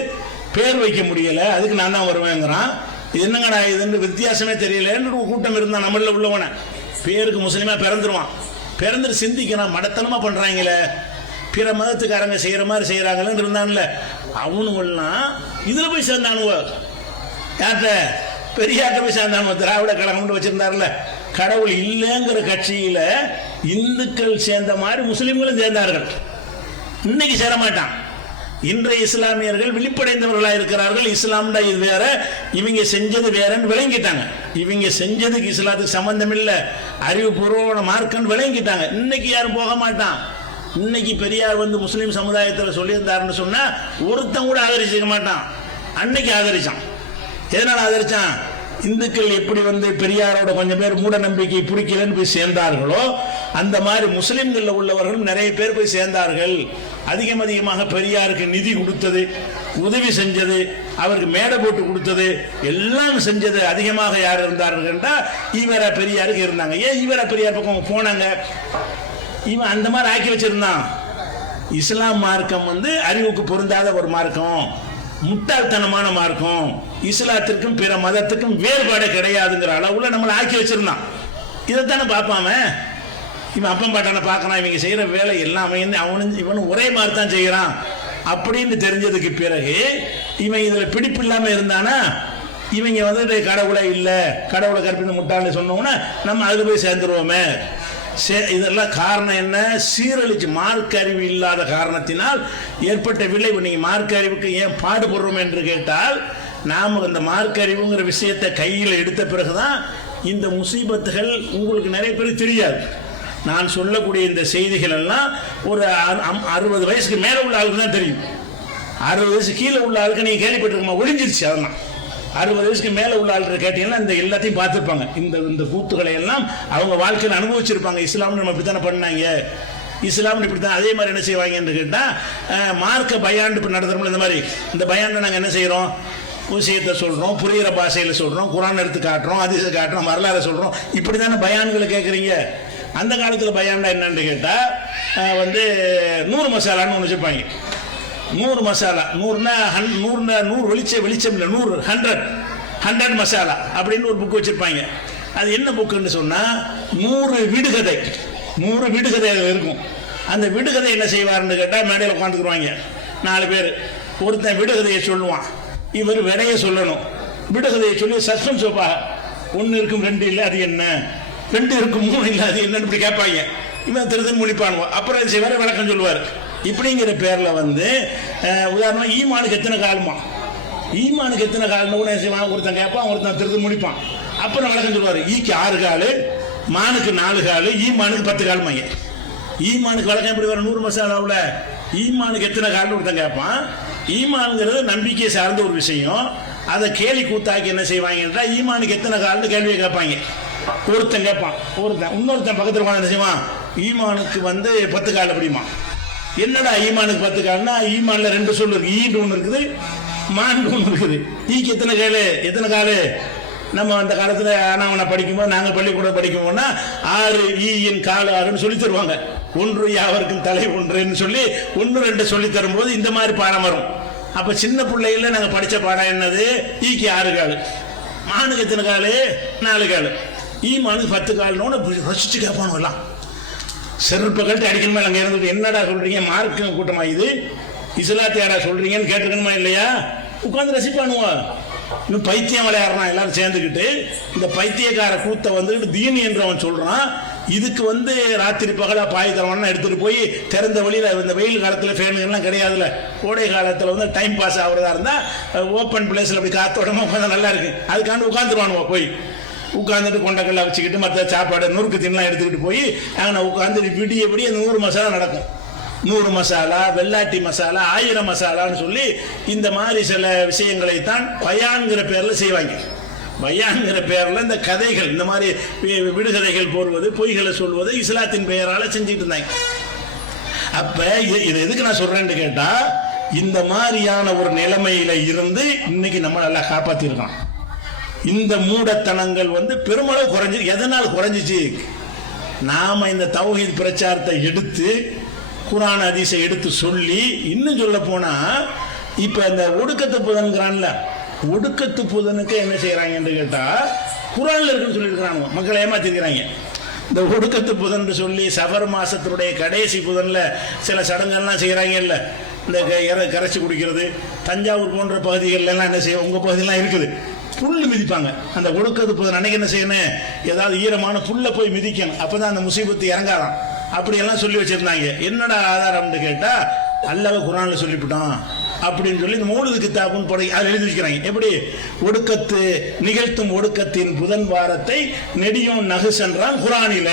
பேர் வைக்க முடியலை, அதுக்கு நான் தான் வருவேங்கிறான். இது என்னங்கடா இதுன்னு வித்தியாசமே தெரியலன்னு ஒரு கூட்டம் இருந்தான். நம்மள உள்ளவன பேருக்கு முஸ்லீமா பிறந்துருவான். பிறந்துட்டு சிந்திக்கிறான், மடத்தனமாக பண்ணுறாங்களே, பிற மதத்துக்காரங்க செய்கிற மாதிரி செய்கிறாங்களேன்னு இருந்தான்ல. அவனுங்கெல்லாம் இதில் போய் சேர்ந்தானுவ. யார்கிட்ட? பெரியார்கிட்ட போய் சேர்ந்தானுவ. திராவிட கழகம் வச்சிருந்தாருல, கடவுள் இல்லைங்கிற கட்சியில் இந்துக்கள் சேர்ந்த மாதிரி முஸ்லீம்களும் சேர்ந்தார்கள். இன்னைக்கு சேர மாட்டான். இன்றைய இஸ்லாமியர்கள் விழிப்படைந்தவர்களாக இருக்கிறார்கள். இஸ்லாம்டா இது வேற, இவங்க செஞ்சது வேறன்னு விளங்கிட்டாங்க. இவங்க செஞ்சதுக்கு இஸ்லாத்துக்கு சம்பந்தம் இல்லை, அறிவுபூர்வமான மார்க்கன்னு விளங்கிட்டாங்க. இன்னைக்கு யாரும் போக மாட்டான். இன்னைக்கு பெரியார் முஸ்லீம் சமுதாயத்தில் சொல்லியிருந்தாருன்னு சொன்னா ஒருத்தன் கூட ஆதரிச்சிக்க மாட்டான். அன்னைக்கு ஆதரிச்சான். எதனால ஆதரிச்சான்? இந்துக்கள் எப்படி பெரியாரோட கொஞ்சம் பேர் மூட நம்பிக்கை பிடிக்கலன்னு போய் சேர்ந்தார்களோ அந்த மாதிரி முஸ்லிம்கள் உள்ளவர்கள் நிறைய பேர் போய் சேர்ந்தார்கள். அதிகமாக பெரியாருக்கு நிதி கொடுத்தது, உதவி செஞ்சது, அவருக்கு மேடை போட்டு கொடுத்தது, எல்லாம் செஞ்சது அதிகமாக யார் இருந்தார்கள்? ஈவர பெரியாருக்கு இருந்தாங்க. ஏன் ஈவர பெரியார் பக்கம் போனாங்க? இவன் அந்த மாதிரி ஆக்கி வச்சிருந்தான். இஸ்லாம் மார்க்கம் அறிவுக்கு பொருந்தாத ஒரு மார்க்கம், முட்டாள்தனமான மார்க்கம், இஸ்லாத்திற்கும் பிற மதத்துக்கும் வேறுபாடு கிடையாதுங்கிற அளவுல நம்மளை ஆக்கி வச்சிருந்தான். இதைத்தானே பார்ப்பாம. இவன் அப்பம் பாட்டான பார்க்கறான், இவங்க செய்யற வேலை எல்லாமே இவனும் ஒரே மாதிரி தான் செய்யறான் அப்படின்னு தெரிஞ்சதுக்கு பிறகு இவன் இதுல பிடிப்பு இல்லாம இருந்தானா இவங்க வந்துட்டு கடவுளை இல்லை, கடவுளை கற்பித்த முட்டாள்னு சொன்னோம்னா நம்ம அதுல போய் சேர்ந்துருவோமே. இதெல்லாம் காரணம் என்ன? சீரழிச்சு மார்க்க அறிவு இல்லாத காரணத்தினால் ஏற்பட்ட விளைவு. நீங்க மார்க்க அறிவுக்கு ஏன் பாடுபடுறோம் என்று கேட்டால், நாம் அந்த மார்க்க அறிவுங்கிற விஷயத்தை கையில் எடுத்த பிறகுதான் இந்த முசீபத்துகள் உங்களுக்கு நிறைய பேர் தெரியாது. நான் சொல்லக்கூடிய இந்த செய்திகள் எல்லாம் ஒரு 60 வயசுக்கு மேல உள்ள ஆளுக்கு தான் தெரியும். 60 வயசு கீழே உள்ள ஆளுக்கு நீங்க கேள்விப்பட்டிருக்கோமா? ஒளிஞ்சிருச்சு. அதெல்லாம் 60 வயசுக்கு மேல உள்ள ஆளுக்கு கேட்டீங்கன்னா இந்த எல்லாத்தையும் பார்த்துருப்பாங்க. இந்த கூத்துக்களை எல்லாம் அவங்க வாழ்க்கையில் அனுபவிச்சிருப்பாங்க. இஸ்லாம்னு நம்ம இப்படித்தானே பண்ணாங்க, இஸ்லாம்னு இப்படித்தான். அதே மாதிரி என்ன செய்வாங்கன்னு கேட்டா, மார்க்க பயான் இப்ப நடத்துறோம். இந்த மாதிரி இந்த பயான் நாங்கள் என்ன செய்யறோம்? விஷயத்தை சொல்றோம், புரிகிற பாஷையில சொல்றோம், குரான் எடுத்து காட்டுறோம், அதிச காட்டுறோம், வரலாறு சொல்றோம். இப்படித்தானே பயான்களை கேட்குறீங்க. அந்த காலத்தில் பயான்டா என்னன்னு கேட்டா, 100 மசாலான்னு ஒன்று வச்சுருப்பாங்க. 100 மசாலா, 100 வெளிச்சம் இல்லை, 100 மசாலா அப்படின்னு ஒரு புக் வச்சிருப்பாங்க. அது என்ன புக்குன்னு சொன்னா 100 விடுகதை அதில் இருக்கும். அந்த விடுகதை என்ன செய்வார்னு கேட்டால், மேடையில் உட்காந்துக்குருவாங்க 4 பேர். ஒருத்தன் விடுகதையை சொல்லுவான், இவர் விடையை சொல்லணும். விடுகதையை சொல்லி சஸ்பென்ஸ் வைப்பா. 1 இருக்கும் 2 இல்லை, அது என்ன? 2 இருக்கும் 3 இல்லை, அது என்னன்னு இப்படி கேட்பாங்க. இவன் திருத்தன் முடிப்பானுவோம். அப்புறம் செய்வார், விளக்கம் சொல்லுவார். இப்படிங்கிற பேர்ல உதாரணமா ஈமானுக்கு எத்தனை காலமா, ஈமானுக்கு எத்தனை காலம் ஒருத்தன் கேட்பான், ஒருத்தன் திருத்தன் முடிப்பான். அப்புறம் விளக்கம் சொல்லுவார். ஈக்கு 6 காலு, மானுக்கு 4 காலு, ஈமானுக்கு 10 காலமாங்க. ஈமானுக்கு வழக்கம் எப்படி வரும்? 100 மசாலாவில் ஈமானுக்கு எத்தனை கால்னு ஒருத்தன் கேட்பான். ஈமான்ங்கிறது நம்பிக்கையை சார்ந்த ஒரு விஷயம். அதை கேலி கூத்தாக்கி என்ன செய்வாங்கன்னா, ஈமானுக்கு எத்தனை கால்னு கேள்வியை கேட்பாங்க. ஒருத்தன் கேட்பான், இன்னொருத்தன் பக்கத்தில் என்ன செய்வான், ஈமானுக்கு 10 கால் அப்படிமா. என்னடா ஈமானுக்கு 10 கால்னா, ஈமான்ல 2 சொல் இருக்கு. ஈன்னு ஒன்று இருக்குது, மான்னு ஒன்று இருக்குது. ஈக்கு எத்தனை காலு? நம்ம அந்த காலத்தில் ஆனாவனை படிக்கும்போது, நாங்கள் பள்ளிக்கூடம் படிக்கும்போதுனா 6 ஈயின் காலு 6ன்னு சொல்லி தருவாங்க. 1 யாவருக்கும் தலை 1ன்னு சொல்லி 1 2 சொல்லி தரும்போது இந்த மாதிரி பாடம் வரும். அப்ப சின்ன பிள்ளைகள நாங்கள் படித்த பாடம் என்னது? ஈக்கு 6 காலு, மானுக்கு எத்தனை காலு? 4 காலு, ஈமானுக்கு 10 கால்னு ரசிச்சு கேட்பானுலாம். செருப்பை கழட்டி அடிக்கணுமா? அங்கே இருந்துட்டு என்னடா சொல்றீங்க, மார்க்கு கூட்டமா இது, இஸ்லாத்தியாரா சொல்றீங்கன்னு கேட்டுக்கணுமா இல்லையா? உட்காந்து ரசிப்பானுவோம். இன்னும் பைத்தியம் விளையாடுறான் எல்லாரும் சேர்ந்துக்கிட்டு. இந்த பைத்தியக்கார கூத்த வந்துக்கிட்டு தீனி என்று அவன் சொல்றான். இதுக்கு ராத்திரி பகலா பாய் தரவன்னா எடுத்துட்டு போய் திறந்த வழியில, இந்த வெயில் காலத்தில் ஃபேனுங்கெல்லாம் கிடையாதுல்ல, கோடை காலத்தில் டைம் பாஸ் ஆகுறதா இருந்தா ஓப்பன் பிளேஸ்ல அப்படி காத்தோடமா உட்காந்து நல்லா இருக்கு, அதுக்காண்டு உட்காந்துருவானுவோ. போய் உட்காந்துட்டு கொண்டக்கல்ல வச்சுக்கிட்டு மற்ற சாப்பாடு நுறுக்கு தின்னெலாம் எடுத்துக்கிட்டு போய் அங்கே உட்காந்து விடிய அந்த 100 மசாலா நடக்கும். 100 மசாலா, வெள்ளாட்டி மசாலா, 1000 மசாலான்னு சொல்லி இந்த மாதிரி சில விஷயங்களைத்தான் பயான்கிற பேர்ல செய்வாங்க. பயான்கிற பேர்ல இந்த கதைகள், இந்த மாதிரி விடுகதைகள் போடுவது, பொய்களை சொல்வது இஸ்லாத்தின் பெயரால செஞ்சுட்டு இருந்தாங்க. அப்ப இது எதுக்கு நான் சொல்றேன்னு கேட்டா, இந்த மாதிரியான ஒரு நிலைமையில இருந்து இன்னைக்கு நம்ம நல்லா காப்பாத்திருக்கோம். இந்த மூடத்தனங்கள் பெருமளவு குறைஞ்சு. எதனால் குறைஞ்சிச்சு? நாம இந்த தௌஹீத் பிரச்சாரத்தை எடுத்து, குர்ஆன் ஹதீஸை எடுத்து சொல்லி, இன்னும் சொல்ல போனா இப்ப இந்த ஒடுக்கத்து புதன்கிறான்ல, ஒடுக்கத்து புதனுக்கு என்ன செய்யறாங்கன்னு கேட்டா, குர்ஆன்ல இருக்குன்னு சொல்லியிருக்கிறாங்க, மக்களை ஏமாத்திருக்கிறாங்க. இந்த ஒடுக்கத்து புதன் சொல்லி சஃபர் மாசத்தினுடைய கடைசி புதன்ல சில சடங்கெல்லாம் செய்யறாங்க இல்ல, இந்த கரைச்சி குடிக்கிறது. தஞ்சாவூர் போன்ற பகுதிகள் எல்லாம் என்ன செய்ய, உங்க பகுதியெல்லாம் இருக்குது, புல்லு மிதிப்பாங்க. அந்த ஒடுக்கத்து புதன் அன்னைக்கு என்ன செய்யணும், ஏதாவது ஈரமான புல்ல போய் மிதிக்கணும், அப்பதான் அந்த முசீபத்து இறங்காதான். அப்படியெல்லாம் சொல்லி வச்சிருந்தாங்க. என்னடா ஆதாரம்னு கேட்டா, அல்லாஹ் குர்ஆன்ல சொல்லிவிட்டான் அப்படின்னு சொல்லி இந்த மௌலிது கிதாபுன்னு போட அதில் எழுதி வச்சுக்கிறாங்க. எப்படி? ஒடுக்கத்து நிகழ்த்தும் ஒடுக்கத்தின் புதன் வாரத்தை நெடியும் நகு சென்றான் குர்ஆனில.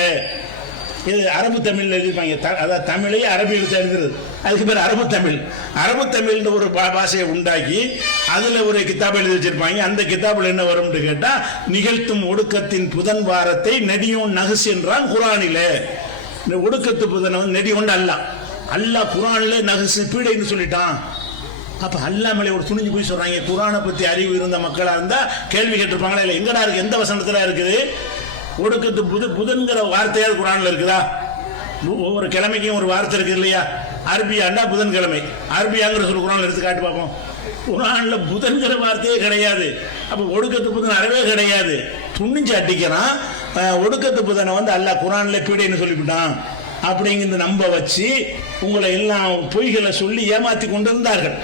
இது அரபு தமிழ்ல எழுதிப்பாங்க. அதாவது தமிழையே அரபி எழுத்து எழுதுறது, அதுக்கு பேர் அரபு தமிழ். அரபு தமிழ்னு ஒரு பாஷையை உண்டாக்கி அதுல ஒரு கிதாப் எழுதி வச்சிருப்பாங்க. அந்த கிதாபில் என்ன வரும்னு கேட்டா, நிகழ்த்தும் ஒடுக்கத்தின் புதன் வாரத்தை நெடியும் நகு சென்றான் குர்ஆனில. இந்த ஒடுக்கத்து புதனை நெடி கொண்டு அல்லாஹ் குர்ஆன்ல நகு பீடைன்னு சொல்லிட்டான். அப்ப அல்லாஹ் மேலே ஒரு துணிஞ்சு போய் சொல்றாங்க. குர்ஆனை பத்தி அறிவு இருந்த மக்களா இருந்தா கேள்வி கேட்டிருப்பாங்களா இல்ல, எங்கடா இருக்கு, எந்த வசனத்துல இருக்குது? ஒடுக்கத்து புதன்கிற வார்த்தையாவது குர்ஆன்ல இருக்குதா? ஒவ்வொரு கிழமைக்கும் ஒரு வார்த்தை இருக்கு இல்லையா? அரபியாண்டா புதன்கிழமை, அரபியாங்கிற சொல்லி குர்ஆன்ல எடுத்து காட்டி பார்ப்போம். குர்ஆன்ல புதன்கிற வார்த்தையே கிடையாது. அப்ப ஒடுக்கத்து புதன் அறவே கிடையாது. துணிஞ்சு அட்டிக்கிறான். ஒடுக்கத்து புதனை அல்லாஹ் குர்ஆன்ல பீடைன்னு சொல்லிவிட்டான் அப்படிங்கிறது நம்ப வச்சு உங்களை எல்லாம் பொய்களை சொல்லி ஏமாத்தி கொண்டிருந்தார்கள்.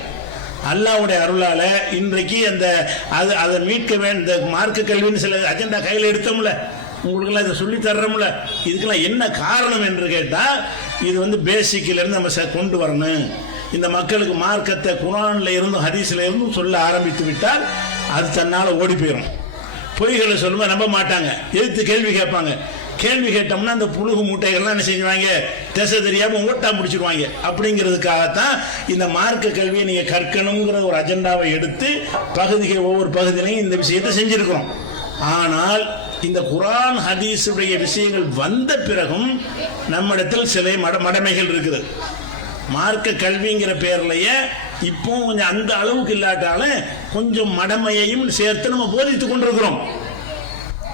அல்லாஹ்வுடைய அருளால இன்றைக்கு அந்த அதை மீட்க இந்த மார்க்க கல்வின்னு சில அஜெண்டா கையில் எடுத்தோம்ல, உங்களுக்கெல்லாம் இதை சொல்லி தர்றோம்ல. இதுக்கெல்லாம் என்ன காரணம் என்று கேட்டால், இது வந்து பேசிக்கிலேருந்து நம்ம கொண்டு வரணும். இந்த மக்களுக்கு மார்க்கத்தை குர்ஆன்ல இருந்தும் ஹதீஸ்ல இருந்தும் சொல்ல ஆரம்பித்து விட்டால் அது தன்னால் ஓடி போயிடும். பொய்களை சொல்லும்போது நம்ப மாட்டாங்க, எதிர்த்து கேள்வி கேட்பாங்க. கேள்வி கேட்டோம்னா அந்த புழுகு மூட்டைகள்லாம் என்ன செஞ்சுவாங்க, திசை தெரியாமல் ஓட்டா முடிச்சிருவாங்க. அப்படிங்கிறதுக்காகத்தான் இந்த மார்க்க கல்வியை நீங்கள் கற்கணுங்கிற ஒரு அஜெண்டாவை எடுத்து ஒவ்வொரு பகுதியிலையும் இந்த விஷயத்தை செஞ்சுருக்கிறோம். ஆனால் இந்த குர்ஆன் ஹதீஸுடைய விஷயங்கள் வந்த பிறகும் நம்மிடத்தில் சில மடமைகள் இருக்குது. மார்க்க கல்விங்கிற பேர்லையே இப்போ கொஞ்சம் அந்த அளவுக்கு இல்லாட்டாலும் கொஞ்சம் மடமையையும் சேர்த்து நம்ம போதித்துக் கொண்டிருக்கிறோம்.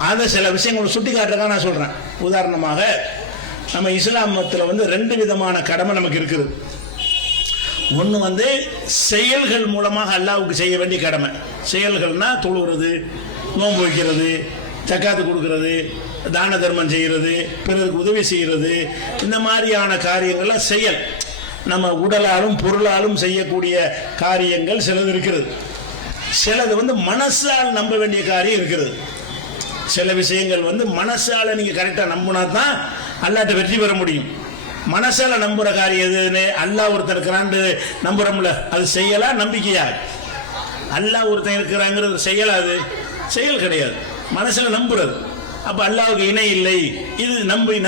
அதை சில விஷயங்களை சுட்டி காட்டுறதுக்காக நான் சொல்றேன். உதாரணமாக, நம்ம இஸ்லாம் மதத்தில் வந்து 2 விதமான கடமை நமக்கு இருக்குது. ஒன்று வந்து செயல்கள் மூலமாக அல்லாஹ்வுக்கு செய்ய வேண்டிய கடமை. செயல்கள்னா தொழுகிறது, நோன்பு வைக்கிறது, ஜக்காத்து கொடுக்கிறது, தான தர்மம் செய்கிறது, பிறருக்கு உதவி செய்கிறது, இந்த மாதிரியான காரியங்கள்லாம் செயல். நம்ம உடலாலும் பொருளாலும் செய்யக்கூடிய காரியங்கள் சிலது இருக்கிறது. சிலது வந்து மனசால் நம்ப வேண்டிய காரியம் இருக்கிறது. சில விஷயங்கள் வந்து மனசால நீங்க கரெக்டா நம்பினா தான் அல்லாஹ்ட்ட வெற்றி பெற முடியும். மனசால நம்புற காரியம் எதுன்னு, அல்லாஹ் ஒருத்தர் இருக்கிறான்னு நம்புறோம்ல, அது செய்யலா நம்பிக்கையா? அல்லாஹ் ஒருத்தர் இருக்கிறாங்கிறது செயலா? அது செயல் கிடையாது, மனசுல நம்புறது. அப்ப அல்லாஹ்வுக்கு இணை இல்லை, இது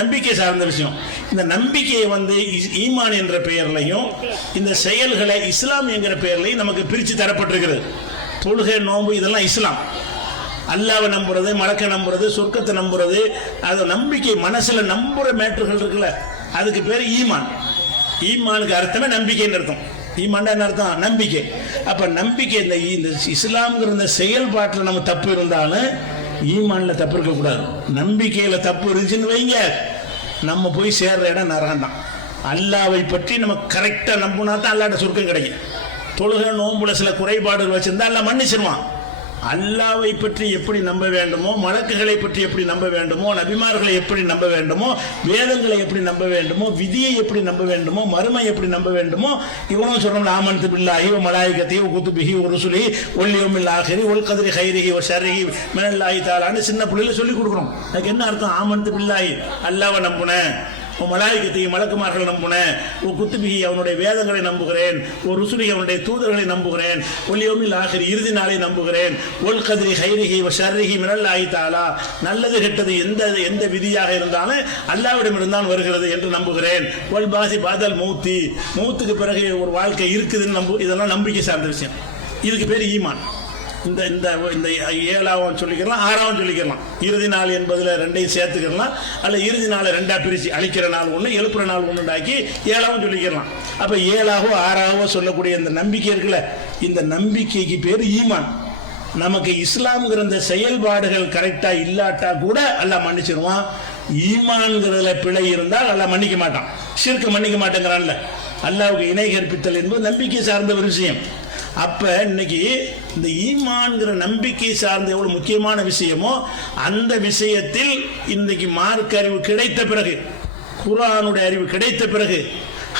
நம்பிக்கை சார்ந்த விஷயம். இந்த நம்பிக்கையை வந்து ஈமான் என்ற பெயர்லையும் இந்த செயல்களை இஸ்லாம் என்கிற பெயர்லையும் நமக்கு பிரித்து தரப்பட்டிருக்கிறது. தொழுகை, நோன்பு இதெல்லாம் இஸ்லாம். அல்லாஹ்வை நம்புறது, மலக்கை நம்புறது, சொர்க்கத்தை நம்புறது, அது நம்பிக்கை. மனசுல நம்புற மேட்டர்கள் இருக்குல்ல, அதுக்கு பேர் ஈமான். ஈமானுக்கு அர்த்தமே நம்பிக்கைன்னு அர்த்தம். ஈமான் என்ன அர்த்தம்? நம்பிக்கை. அப்ப நம்பிக்கை இந்த இஸ்லாம்ங்கிற இந்த செயல்பாட்டில் நம்ம தப்பு இருந்தாலும் ஈமான்ல தப்பு இருக்கக்கூடாது. நம்பிக்கையில தப்பு இருந்துச்சுன்னு வைங்க, நம்ம போய் சேர்ற இடம் நரகம் தான். அல்லாஹ்வை பற்றி நம்ம கரெக்டா நம்பினா தான் அல்லாஹ்ட்ட சொர்க்கம் கிடைக்கும். தொழுகை, நோன்புல சில குறைபாடுகள் வச்சிருந்தா அல்லாஹ் மன்னிச்சிருவான். அல்லாஹ்வை பற்றி எப்படி நம்ப வேண்டுமோ, மலக்குகளை பற்றி எப்படி நம்ப வேண்டுமோ, நபிமார்களை எப்படி நம்ப வேண்டுமோ, வேதங்களை எப்படி நம்ப வேண்டுமோ, விதியை எப்படி நம்ப வேண்டுமோ, மறுமை எப்படி நம்ப வேண்டுமோ, இவனும் சொல்றோம்ல, ஆமன்து பில்லாஹி வ மலாயிகத்திஹி வ குதுபிஹி வ ருசுலிஹி வல் யௌமில் ஆகிரி வல் கத்ரி கைரிஹி வ ஷர்ரிஹி மினல்லாஹி தஆலான்னு சின்ன பிள்ளைகளை சொல்லி கொடுக்குறோம். அதுக்கு என்ன அர்த்தம்? ஆமன்து பில்லாஹி, அல்லாஹ்வை நம்புனேன், மலாயிகத்தை மலக்குமார்கள் நம்புனேன், குத்துபிஹி அவனுடைய வேதங்களை நம்புகிறேன், ஒரு ருசுலி அவனுடைய தூதர்களை நம்புகிறேன், ஒல் யௌமில் ஆகிர் இறுதி நாளை நம்புகிறேன், ஒல் கத்ரி கைரிஹி வ ஷர்ரிஹி மினல்லாஹி தஆலா, நல்லது கெட்டது எந்த விதியாக இருந்தாலும் அல்லாஹ்விடம் இருந்தால் வருகிறது என்று நம்புகிறேன், ஒல் பாசி பாதல் மௌத்தி, மௌத்துக்கு பிறகு ஒரு வாழ்க்கை இருக்குதுன்னு இதெல்லாம் நம்பிக்கை சார்ந்த விஷயம். இதுக்கு பேர் ஈமான். இந்த இந்த இந்த 7ஆவது சொல்லிக்கலாம், 6ஆவது சொல்லிக்கலாம். இறுதி நாள் என்பதில் 2ஐயும் சேர்த்துக்கலாம், அல்ல இறுதி நாளை 2ஆ பிரித்து அழிக்கிற நாள் ஒன்று, எழுப்புற நாள் ஒன்று உண்டாக்கி 7ஆவும் சொல்லிக்கலாம். அப்போ 7ஆவோ 6ஆவோ சொல்லக்கூடிய இந்த நம்பிக்கை இருக்குல்ல, இந்த நம்பிக்கைக்கு பேர் ஈமான். நமக்கு இஸ்லாம்ங்கிற இந்த செயல்பாடுகள் கரெக்டா இல்லாட்டா கூட அல்லாஹ் மன்னிச்சிருவான். ஈமான்கிறதுல பிழை இருந்தால் அல்லாஹ் மன்னிக்க மாட்டான். ஷிர்க் மன்னிக்க மாட்டேங்கிறான்ல. அல்லாஹ்வுக்கு இணை கற்பித்தல் என்பது நம்பிக்கை சார்ந்த ஒரு விஷயம். அப்ப இன்னைக்கு இந்த ஈமான்கிற நம்பிக்கை சார்ந்த எவ்வளவு முக்கியமான விஷயமோ அந்த விஷயத்தில் இன்னைக்கு மார்க்க அறிவு கிடைத்த பிறகு, குர்ஆனுடைய அறிவு கிடைத்த பிறகு,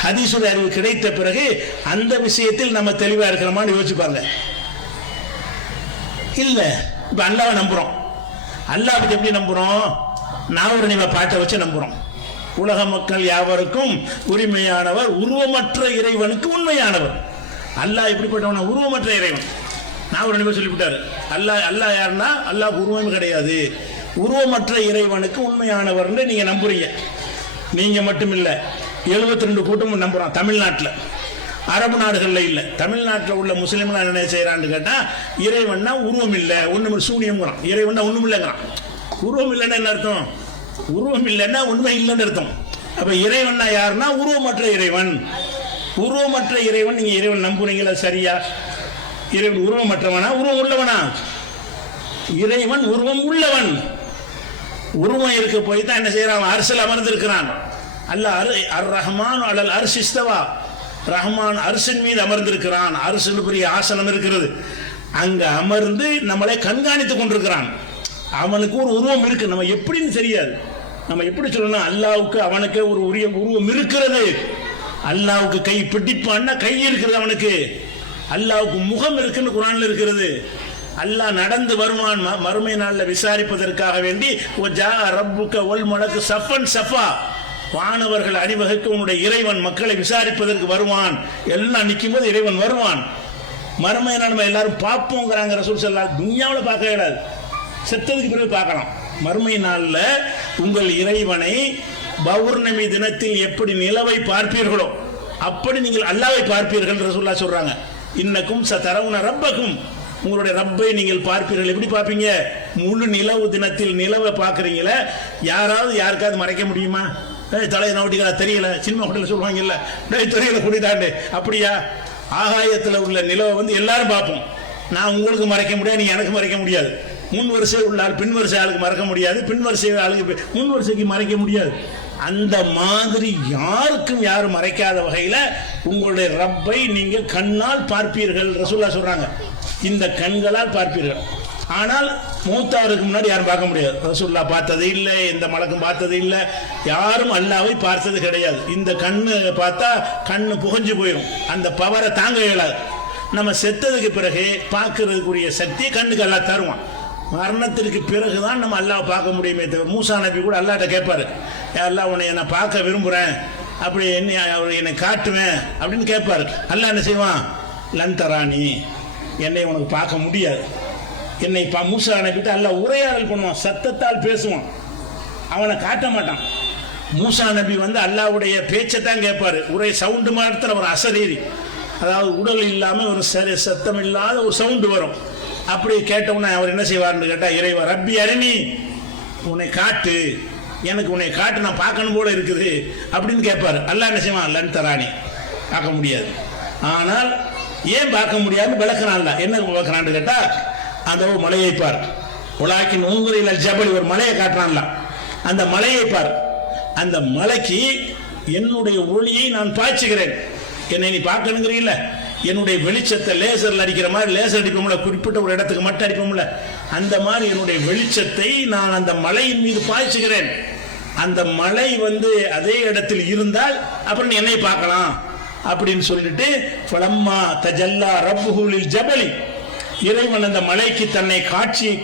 ஹதீஸுடைய அறிவு கிடைத்த பிறகு அந்த விஷயத்தில் நம்ம தெளிவா இருக்கிறோமான்னு யோசிப்பாங்க. இல்ல, இப்ப அல்லாஹ்வை நம்புறோம். அல்லாஹ்வை எப்படி நம்புறோம்? நாவரணிவ பாட்டை வச்சு நம்புறோம். உலக மக்கள் யாவருக்கும் உரிமையானவர், உருவமற்ற இறைவனுக்கு உண்மையானவர். அல்லாஹ் எப்படிப்பட்டவனா? உருவமற்ற இறைவன். நான் ஒரு நிமிடம் சொல்லிவிட்டாரு. அல்லாஹ் யாருன்னா, அல்லாஹ் உருவம் கிடையாது, உருவமற்ற இறைவனுக்கு உண்மையானவர் நீங்க நம்புறீங்க. நீங்க மட்டும் இல்ல, 72 கூட்டமும் நம்புறான் தமிழ்நாட்டில். அரபு நாடுகளில் இல்லை. தமிழ்நாட்டில் உள்ள முஸ்லீம்கள் என்ன செய்யறான்னு கேட்டா, இறைவன்னா உருவம் இல்லை, ஒண்ணும் சூனியம்ங்கிறான். இறைவன்னா ஒண்ணும் இல்லைங்கிறான். உருவம் இல்லைன்னா என்ன அர்த்தம்? உருவம் இல்லைன்னா உண்மை இல்லைன்னு அர்த்தம். அப்ப இறைவன்னா யாருன்னா உருவமற்ற இறைவன். உருவமற்ற இறைவன். நீங்க இறைவன் நம்புறீங்களா? சரியா? இறைவன் உருவமற்றவனா உருவம் உள்ளவனா? இறைவன் உருவம் உள்ளவன். உருவம் இருக்க போய் தான் என்ன செய்யறான்? அர்ஷில் அமர்ந்திருக்கிறான். அல்லாஹ் அர் ரஹ்மான் அலல் அர்ஷ் இஸ்தவா, ரஹ்மான் அர்ஷின் மீது அமர்ந்திருக்கிறான். அர்ஷில் பெரிய ஆசனம் இருக்கிறது, அங்க அமர்ந்து நம்மளை கண்காணித்துக் கொண்டிருக்கிறான். அவனுக்கு ஒரு உருவம் இருக்கு, நம்ம எப்படின்னு தெரியாது. நம்ம எப்படி சொல்லணும்? அல்லாஹ்வுக்கு அவனுக்கு ஒரு உருவம் இருக்கிறது. அல்லாஹ்வுக்கு கை பிடிப்பான்னா கை இருக்கிறது அவனுக்கு. அல்லாஹ்வுக்கு முகம் இருக்குன்னு குர்ஆன்ல இருக்கிறது. அல்லாஹ் நடந்து வருவான் மறுமை நாளில் விசாரிப்பதற்காக வேண்டி. ரப்புக்க ஒல் மலக்கு சஃபன் சஃபா, வானவர்கள் அணிவகுக்க உன்னுடைய இறைவன் மக்களை விசாரிப்பதற்கு வருவான். எல்லாம் நிற்கும் போது இறைவன் வருவான். மறுமை நாள் நம்ம எல்லாரும் பார்ப்போங்கிறாங்க ரசூல் ஸல்லல்லாஹு அலைஹி வஸல்லம். துன்யாவில் பார்க்க இயலாது, செத்ததுக்கு பிறகு பார்க்கலாம். மறுமை நாளில் உங்கள் இறைவனை பௌர்ணமி தினத்தில் எப்படி நிலவை பார்ப்பீர்களோ அப்படி நீங்கள் அல்லாஹ்வை பார்ப்பீர்கள் ரசூலுல்லாஹ் சொல்றாங்க. இன்னக்கும் சதரவுன ரப்பக்கும், உங்களுடைய ரப்பை நீங்கள் பார்ப்பீர்கள். எப்படி பார்ப்பீங்க? முழு நிலவு தினத்தில் நிலவை பார்க்குறீங்களே, யாருக்காவது மறைக்க முடியுமா? தலையை நோட்டிகளா தெரியல, சின்ன ஹோட்டலில் சொல்லுவாங்கல்ல, தெரியல குடிதாண்டு, அப்படியா? ஆகாயத்தில் உள்ள நிலவை வந்து எல்லாரும் பார்ப்போம். நான் உங்களுக்கு மறைக்க முடியாது, நீ எனக்கு மறைக்க முடியாது. முன் வரிசை உள்ள ஆள் பின் வரிசை ஆளுக்கு மறைக்க முடியாது, பின் வரிசை ஆளுக்கு முன் வரிசைக்கு மறைக்க முடியாது. அந்த மாதிரி யாரும் மறைக்காத வகையில் உங்களுடைய ரப்பை நீங்கள் கண்ணால் பார்ப்பீர்கள் ரசூலுல்லாஹ் சொல்றாங்க. இந்த கண்களால் பார்ப்பீர்கள். ஆனால் மூத்தாருக்கு முன்னாடி யாரும் பார்க்க முடியாது. ரசூலுல்லாஹ் பார்த்தது இல்லை, எந்த மலக்கும் பார்த்தது இல்லை, யாரும் அல்லாஹ்வை பார்த்தது கிடையாது. இந்த கண்ணு பார்த்தா கண்ணு புகஞ்சு போயிடும், அந்த பவரை தாங்க இயலாது. நம்ம செத்ததுக்கு பிறகு பார்க்கறதுக்குரிய சக்தியை கண்ணுக்கு அல்லாஹ் தருவான். மரணத்திற்கு பிறகுதான் நம்ம அல்லாஹ் பார்க்க முடியுமே தவிர. மூசா நபி கூட அல்லாஹ்ட்ட கேட்பாரு, அல்லாஹ் உன்னை என்னை பார்க்க விரும்புகிறேன், அப்படி என்னை காட்டுவேன் அப்படின்னு கேட்பாரு. அல்லாஹ் என்ன செய்வான்? லன் தரானி, என்னை உனக்கு பார்க்க முடியாது. என்னை மூசா நபிட்டு அல்லாஹ் உரையாடல் பண்ணுவான், சத்தத்தால் பேசுவான், அவனை காட்ட மாட்டான். மூசா நபி வந்து அல்லாஹ்வுடைய பேச்சை தான் கேட்பாரு. உரை சவுண்டு மாத்திரம் ஒரு அசரீரி, அதாவது உடல் இல்லாமல் ஒரு சத்தம் இல்லாத ஒரு சவுண்டு வரும். அப்படி கேட்டவுடனே அவர் என்ன செய்வார்னு கேட்டால், இறைவா ரப்பி அரிணி, உன்னை காட்டு, எனக்கு உன்னை காட்டு, நான் பார்க்கணும் போல இருக்குது அப்படின்னு கேட்பாரு. அல்லாஹ் என்ன செய்வான்? லன் தரானி, பார்க்க முடியாது. ஆனால் ஏன் பார்க்க முடியாதுன்னு விளக்குறான்ல. என்ன விளக்குறான்னு கேட்டால், அந்த ஒரு மலையை பார், உலாக்கின் உங்குரையில் ஜபலி, ஒரு மலையை காட்டுறான்ல, அந்த மலையை பார். அந்த மலைக்கு என்னுடைய ஒளியை நான் பாய்ச்சுகிறேன். என்னை நீ பார்க்கணுங்கிறீல்ல, என்னுடைய வெளிச்சத்தை லேசரில் அடிக்கிற மாதிரி, லேசர் அடிப்போம்ல, குறிப்பிட்ட ஒரு இடத்துக்கு மட்டும் அடிப்போம்ல, அந்த மாதிரி என்னுடைய வெளிச்சத்தை நான் அந்த மலையின் மீது பாய்ச்சுகிறேன். அந்த மலை வந்து அதே இடத்தில் இருந்தால் அப்புறம் நீ என்னை பார்க்கலாம் அப்படின்னு சொல்லிட்டு, ஃபலம்மா தஜல்லா ரப்புஹு லில் ஜபலி, இறைவன் அந்த மலைக்கு தன்னை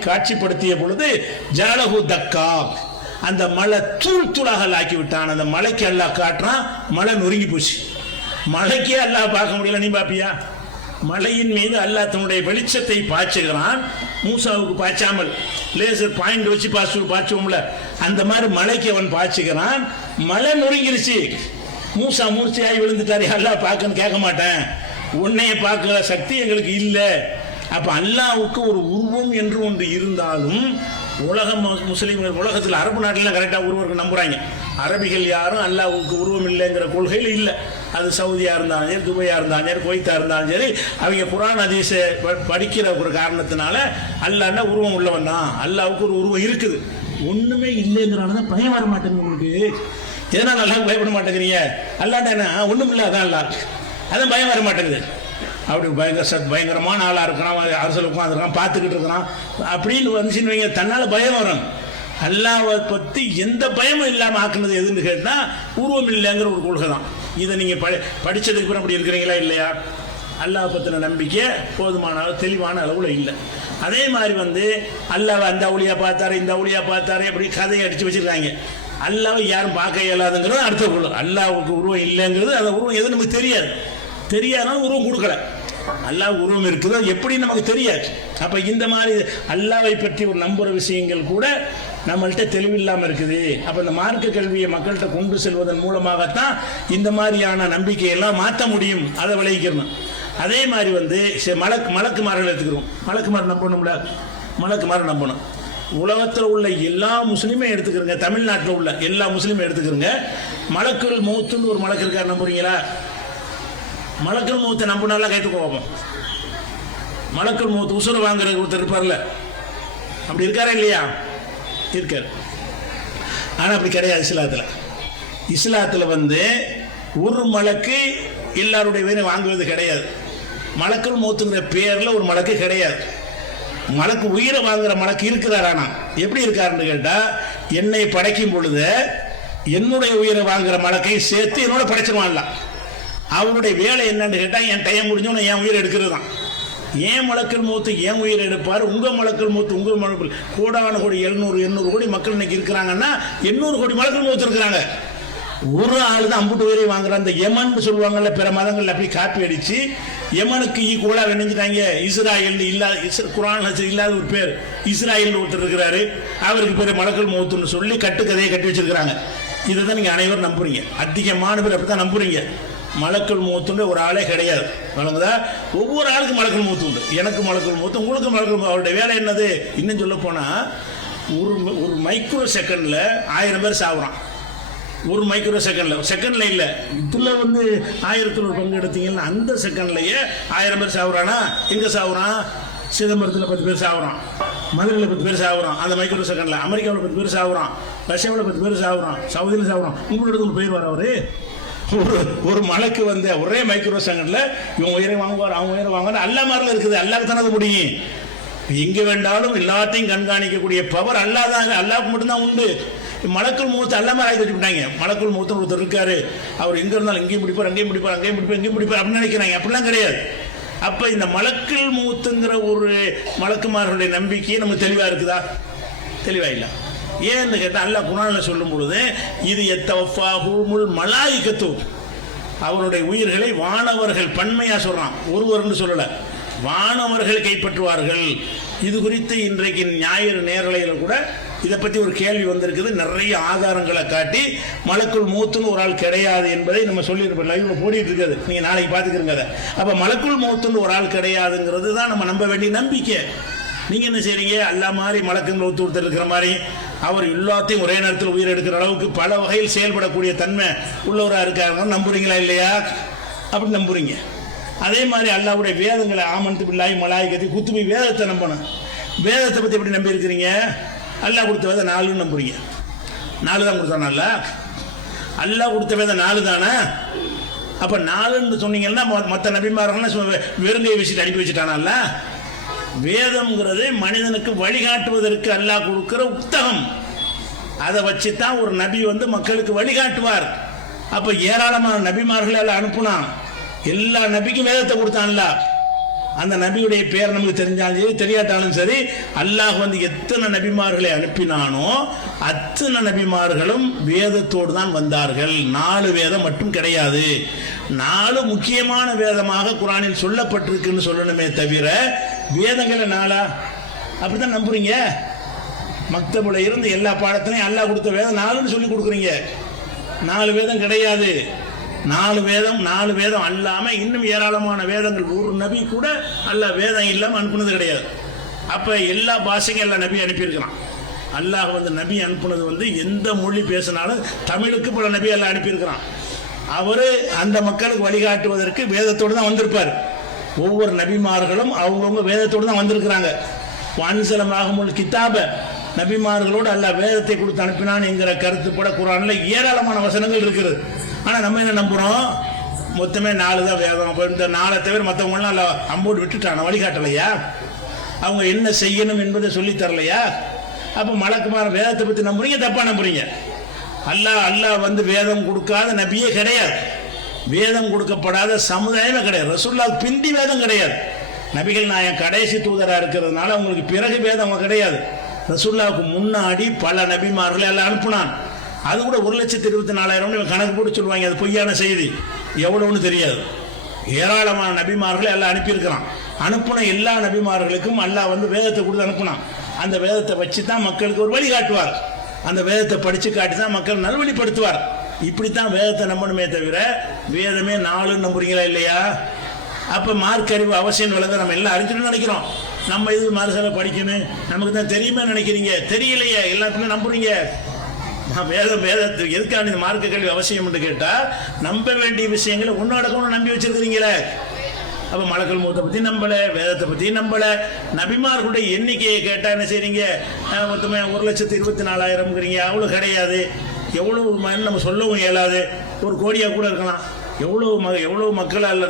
காட்சிப்படுத்திய பொழுது ஜாலஹு தக்கா, அந்த மலை தூள் தூளாக ஆக்கி விட்டான். அந்த மலைக்கு அல்லாஹ் காட்டுறான், மலை நொறுங்கி போச்சு. மலைக்கே அல்லாஹ் பார்க்க முடியல, நீ பாப்பியா? மலையின் மீது அல்லாஹ் தன்னுடைய வெளிச்சத்தை பாய்ச்சுகிறான். மூசாவுக்கு பாய்ச்சாமல் லேசர் பாயிண்ட் வச்சு பாய்ச்சுவோம்ல, அந்த மாதிரி மலைக்கு அவன் பாய்ச்சுகிறான். மலை நொறுங்கிருச்சு. மூசா மூர்ச்சையாகி விழுந்துட்டாரு. அல்லாஹ் பார்க்கன்னு கேட்க மாட்டேன், உன்னைய பார்க்கிற சக்தி எங்களுக்கு இல்லை. அப்போ அல்லாஹ்வுக்கு ஒரு உருவம் என்று ஒன்று இருந்தாலும், முஸ்லீம்கள் உலகத்தில் அரபு நாட்டிலாம் கரெக்டாக உருவம் நம்புகிறாங்க. அரபிகள் யாரும் அல்லாஹ்வுக்கு உருவம் இல்லைங்கிற கொள்கையில் இல்லை. அது சவுதியாக இருந்தாலும் சரி, துபையாக இருந்தாலும் சரி, குவைத்தா இருந்தாலும் சரி, அவங்க குர்ஆன் ஹதீஸை படிக்கிற ஒரு காரணத்தினால அல்லாஹ்னா உருவம் உள்ளவன் தான், அல்லாஹ்வுக்கு ஒரு உருவம் இருக்குது. ஒன்றுமே இல்லைங்கிறனால தான் பயம் வர மாட்டேங்குது உங்களுக்கு. எதனால் அல்லாஹ் பயப்பட மாட்டேங்கிறீங்க? அல்லாஹ்னா என்ன? ஒன்றும் இல்லை, அதான் அல்லாஹ், அதான் பயம் வர மாட்டேங்குது. அப்படி பயங்கரமான ஆளாக இருக்கிறான், அரசியல் உட்காந்துருக்கான், பார்த்துக்கிட்டு இருக்கிறான் அப்படின்னு வந்துச்சுன்னு வைங்க, தன்னால் பயம் வரும். அல்லாஹ்வை பற்றி எந்த பயமும் இல்லாமல் ஆக்குனது எதுன்னு கேட்டால் உருவம் இல்லைங்கிற ஒரு கொள்கை தான். இதை நீங்கள் படித்ததுக்கு அப்புறம் அப்படி இருக்கிறீங்களா இல்லையா? அல்லாஹ் பற்றின நம்பிக்கை போதுமான தெளிவான அளவில் இல்லை. அதே மாதிரி வந்து அல்லாஹ் அந்த அவுளியா பார்த்தாரு, இந்த அவுளியா பார்த்தாரு, அப்படி கதையை அடித்து வச்சுருக்காங்க. அல்லாஹ்வை யாரும் பார்க்க இயலாதுங்கிறது அடுத்த கொள்கை. அல்லாஹ்வுக்கு உருவம் இல்லைங்கிறது, அந்த உருவம் எது நமக்கு தெரியாதனால உருவம் கொடுக்கல. அல்லாஹ் உருவம் இருக்குதோ எப்படி நமக்கு தெரியாது. அப்போ இந்த மாதிரி அல்லாஹ்வை பற்றி ஒரு நம்புகிற விஷயங்கள் கூட நம்மள்கிட்ட தெளிவில்லாமல் இருக்குது. அப்போ இந்த மார்க்க கல்வியை மக்கள்கிட்ட கொண்டு செல்வதன் மூலமாகத்தான் இந்த மாதிரியான நம்பிக்கையெல்லாம் மாற்ற முடியும். அதை விளைவிக்கிறோம். அதே மாதிரி வந்து மலக்குமார்கள் எடுத்துக்கிறோம். மலக்குமார் நம்பணும்ல, மலக்குமார் நம்பணும். உலகத்தில் உள்ள எல்லா முஸ்லீமே எடுத்துக்கிறோங்க, தமிழ்நாட்டில் உள்ள எல்லா முஸ்லீமும் எடுத்துக்கிறோங்க. மலக்குல் மௌத்துன்னு ஒரு மலக்கு இருக்கார், நம்புறீங்களா? மலக்குல் மௌத்தை நம்பினாலாம் கைத்துக்கு போவோம். மலக்குல் மௌத்து உசுரை வாங்குறது ஒருத்தர் இருப்பார்ல, அப்படி இருக்காரா இல்லையா? இருக்கார். ஆனால் அப்படி கிடையாது இஸ்லாத்தில். இஸ்லாத்தில் வந்து ஒரு மலக்கு எல்லாருடைய பேரையும் வாங்குவது கிடையாது. மலக்குல் மௌத்துங்கிற பேரில் ஒரு மலக்கு கிடையாது. மலக்கு உயிரை வாங்குற மலக்கு இருக்கிறார். ஆனால் எப்படி இருக்காருன்னு கேட்டால், என்னை படைக்கும் பொழுது என்னுடைய உயிரை வாங்குற மலக்கை சேர்த்து என்னோட படைச்சிருவான்ல. அவருடைய வேலை என்னன்னு கேட்டால் என் டைம் முடிஞ்சோன்னு என் உயிரை எடுக்கிறது தான். ஏன் மலக்கல் மௌத்து ஏன் உயிரை எடுப்பார்? உங்கள் மலக்கல் மௌத்து உங்கள் மலக்கல். கோடான கோடி 700 கோடி மக்கள் இன்னைக்கு இருக்கிறாங்கன்னா 800 கோடி மலக்கல் மௌத்து இருக்கிறாங்க. ஒரு ஆள் தான் அம்புட்டு உயிரை வாங்குறான். அந்த யமன் சொல்லுவாங்கல்ல, பிற மதங்கள் அப்படி காப்பி அடிச்சு யமனுக்கு ஈக்குவலாக நினைஞ்சிட்டாங்க. இஸ்ராயல் இல்லாத, குரான் இல்லாத ஒரு பேர் இஸ்ராயல் ஒருத்தர் இருக்கிறாரு, அவருக்கு பேர் மலக்கல் மௌத்துன்னு சொல்லி கட்டுக்கதையை கட்டி வச்சிருக்கிறாங்க. இதை தான் நீங்கள் அனைவரும் நம்புறீங்க. அதிகமான பேர் அப்படி தான் நம்புறீங்க. மலக்குள் மூத்துன்ற ஒரு ஆளே கிடையாது. வழங்குதா? ஒவ்வொரு ஆளுக்கும் மலக்குள் மூத்து உண்டு. எனக்கு மலக்குள் மூத்து, உங்களுக்கு மலக்குள். அவருடைய வேலை என்னது? இன்னும் சொல்ல போனால் ஒரு மைக்ரோ செகண்டில் 1000 பேர் சாகுறான். ஒரு மைக்ரோ செகண்டில் இல்லை, இதில் 1000 ஒரு பங்கு எடுத்தீங்கன்னா அந்த செகண்ட்லேயே 1000 பேர் சாகுறானா? எங்கே சாகுறான்? சிதம்பரத்தில் 10 பேர் சாகுறான், மதுரையில் 10 பேர் சாகுறான் அந்த மைக்ரோ செகண்டில். அமெரிக்காவில் 10 பேர் சாகுறான், ரஷ்யாவில் 10 பேர் சாகுறான், சவுதியில் சாகுறான். உங்களோட போயிடுவார் அவரு. ஒரு மலைக்கு ஒரே மைக்ரோ செகண்ட்ல இவங்க உயிரை வாங்குவார், அவங்க உயிரை வாங்குவார். அல்லா மாதிரில இருக்குது. அல்லாஹ்க்கு தானே முடியும். எங்கே வேண்டாலும் எல்லாத்தையும் கண்காணிக்கக்கூடிய பவர் அல்லாஹ் தான். அல்லாஹ்க்கு மட்டும்தான் உண்டு. மலக்குள் மூத்து அல்லா மாதிரி ஆகி வச்சுட்டாங்க. மலக்குள் மூத்து ஒருத்தர் இருக்காரு, அவர் எங்க இருந்தாலும் இங்கேயும் பிடிப்பார், அங்கேயும் பிடிப்பார், அங்கேயும் பிடிப்பார், எங்கேயும் பிடிப்பார் அப்படின்னு நினைக்கிறாங்க. அப்படிலாம் கிடையாது. அப்ப இந்த மலக்குள் மூத்துங்கிற ஒரு மலக்குமார்களுடைய நம்பிக்கையே நமக்கு தெளிவா இருக்குதா? தெளிவா இல்லை. ஏன்னு கேட்டால் அல்லாஹ் குர்ஆன்ல சொல்லும் பொழுது இது எத்தவஃபாஹுமுல் மலாயிகத்து, அவருடைய உயிர்களை வானவர்கள் பன்மையாக சொல்கிறான், ஒருவர்னு சொல்லலை, வானவர்கள் கைப்பற்றுவார்கள். இது குறித்து இன்றைக்கு ஞாயிறு நேரலையில் கூட இதை பற்றி ஒரு கேள்வி வந்திருக்குது. நிறைய ஆதாரங்களை காட்டி மலக்குள் மூத்துன்னு ஒரு ஆள் கிடையாது என்பதை நம்ம சொல்லியிருப்போம். லைவ்ல போடிட்டு இருக்காது, நீங்கள் நாளைக்கு பார்த்துக்கிறங்க அதை. அப்போ மலக்குள் மூத்துன்னு ஒரு ஆள் கிடையாதுங்கிறது தான் நம்ம நம்ப வேண்டிய நம்பிக்கை. நீங்கள் என்ன செய்றீங்க? அல்லா மாதிரி மலக்குள் மூத்து ஒருத்தர் இருக்கிற மாதிரி அவர் எல்லாத்தையும் ஒரே நேரத்தில் உயிர் எடுக்கிற அளவுக்கு பல வகையில் செயல்படக்கூடிய தன்மை உள்ளவராக இருக்காங்க. நம்புறீங்களா இல்லையா? அப்படி நம்புறீங்க. அதே மாதிரி அல்லாஹ்வுடைய வேதங்களை ஆமன்து பில்லாஹி மலாயிகத்தி குத்துபி வேதத்தை நம்பணும். வேதத்தை பற்றி எப்படி நம்பி இருக்கிறீங்க? அல்லாஹ் கொடுத்த வேதம் 4ன்னு நம்புறீங்க. 4 தான் கொடுத்தானல்ல? அல்லாஹ் கொடுத்த வேதம் 4 தானே? அப்போ 4ன்னு சொன்னீங்கன்னா மற்ற நபிமார்கள்லாம் வெறுங்கையை வச்சுட்டு அனுப்பி வச்சுட்டானல்ல? வேதம்ங்கிறது மனிதனுக்கு வழிகாட்டுவதற்கு அல்லாஹ் கொடுக்கிற புத்தகம். அதை வச்சு தான் ஒரு நபி மக்களுக்கு வழிகாட்டுவார். அப்ப ஏராளமான நபிமார்களை எல்லாம் அனுப்புனான். எல்லா நபிக்கும் வேதத்தை கொடுத்தான்ல. அந்த நபியுடைய பேர் நமக்கு தெரிஞ்சாலும் சரி தெரியாட்டாலும் சரி, அல்லாஹ் எத்தனை நபிமார்களை அனுப்பினானோ அத்தனை நபிமார்களும் வேதத்தோடு தான் வந்தார்கள். 4 வேதம் மட்டும் கிடையாது. 4 முக்கியமான வேதமாக குர்ஆனில் சொல்லப்பட்டிருக்குன்னு சொல்லணுமே தவிர வேதங்களை 4 அப்படித்தான் நம்புறீங்க. மக்தபுல இருந்து எல்லா பாடத்திலையும் அல்லாஹ் கொடுத்த வேதம் 4ன்னு சொல்லி கொடுக்குறீங்க. 4 வேதம் கிடையாது. 4 வேதம் அல்லாம இன்னும் ஏராளமான வேதங்கள். ஒரு நபி கூட அல்லாஹ் வேதம் இல்லாம அனுப்புனது கிடையாது. அப்ப எல்லா பாஷைக்கும் எல்லா நபி அனுப்பியிருக்கிறான். அல்லாஹ் நபி அனுப்புனது எந்த மொழி பேசினாலும் தமிழுக்கு பல நபி எல்லாம் அனுப்பியிருக்கிறான். அவரு அந்த மக்களுக்கு வழிகாட்டுவதற்கு வேதத்தோடு தான் வந்திருப்பார். ஒவ்வொரு நபிமார்களும் அவங்கவுங்க வேதத்தோடு தான் வந்திருக்கிறாங்க. வான்சலமாகமுல் கிதாப, நபிமார்களோடு அல்லாஹ் வேதத்தை கொடுத்து அனுப்பினான் என்கிற கருத்துப்பட குர்ஆன்ல ஏராளமான வசனங்கள் இருக்கிறது. ஆனால் நம்ம என்ன நம்புகிறோம்? மொத்தமே 4 தான் வேதம். அப்போ இந்த 4 தவிர மற்றவங்களாம் அல்ல அம்போடு விட்டுட்டான, வழிகாட்டலையா? அவங்க என்ன செய்யணும் என்பதை சொல்லி தரலையா? அப்போ மலக்குமார வேதத்தை பற்றி நம்புறீங்க, தப்பா நம்புறீங்க. அல்லாஹ் வேதம் கொடுக்காத நபியே கிடையாது. வேதம் கொடுக்கப்படாத சமுதாயமே கிடையாது. ரசூலுல்லாஹ்வுக்கு பிந்தி வேதம் கிடையாது. நபிகள் நாயகம் கடைசி தூதராக இருக்கிறதுனால அவங்களுக்கு பிறகு வேதம் கிடையாது. ரசூலுல்லாஹ்வுக்கு முன்னாடி பல நபிமார்களை எல்லாம் அனுப்புனான். அது கூட 1,24,000 கணக்கு போட்டு சொல்லுவாங்க. அது பொய்யான செய்தி, எவ்வளவுன்னு தெரியாது. ஏராளமான நபிமார்களை எல்லாம் அனுப்பியிருக்கிறான். அனுப்புன எல்லா நபிமார்களுக்கும் அல்லாஹ் வேதத்தை கொடுத்து அனுப்புனான். அந்த வேதத்தை வச்சு தான் மக்களுக்கு ஒரு வழி காட்டுவார். அந்த வேதத்தை படித்து காட்டி தான் மக்கள் நல்வழிப்படுத்துவார். இப்படித்தான் வேதத்தை நம்பணுமே தவிர வேதமே 4ன்னு நம்புறீங்களா இல்லையா? அப்போ மார்க் அறிவு அவசியம் விளங்க நம்ம எல்லாம் அறிஞ்சுன்னு நினைக்கிறோம். நம்ம இது மார்சலை படிக்கணும், நமக்கு தான் தெரியுமே நினைக்கிறீங்க. தெரியலையே, எல்லாத்துக்குமே நம்புறீங்க. வேதத்துக்கு எதுக்கான இந்த மார்க்க கல்வி அவசியம் என்று கேட்டால் நம்ப வேண்டிய விஷயங்களை ஒன்று நம்பி வச்சிருக்கிறீங்களே. அப்போ மலக்குள் மூத்தை பற்றி நம்பலை, வேதத்தை பற்றி நம்பலை. நபிமார்களுடைய எண்ணிக்கையை கேட்டால் என்ன செய்றீங்க? மொத்தமே 1,24,000ங்கிறீங்க. அவ்வளோ கிடையாது. எவ்வளோ நம்ம சொல்லவும் இயலாது. 1 கோடியாக கூட இருக்கலாம். எவ்வளோ மக்கள் அல்ல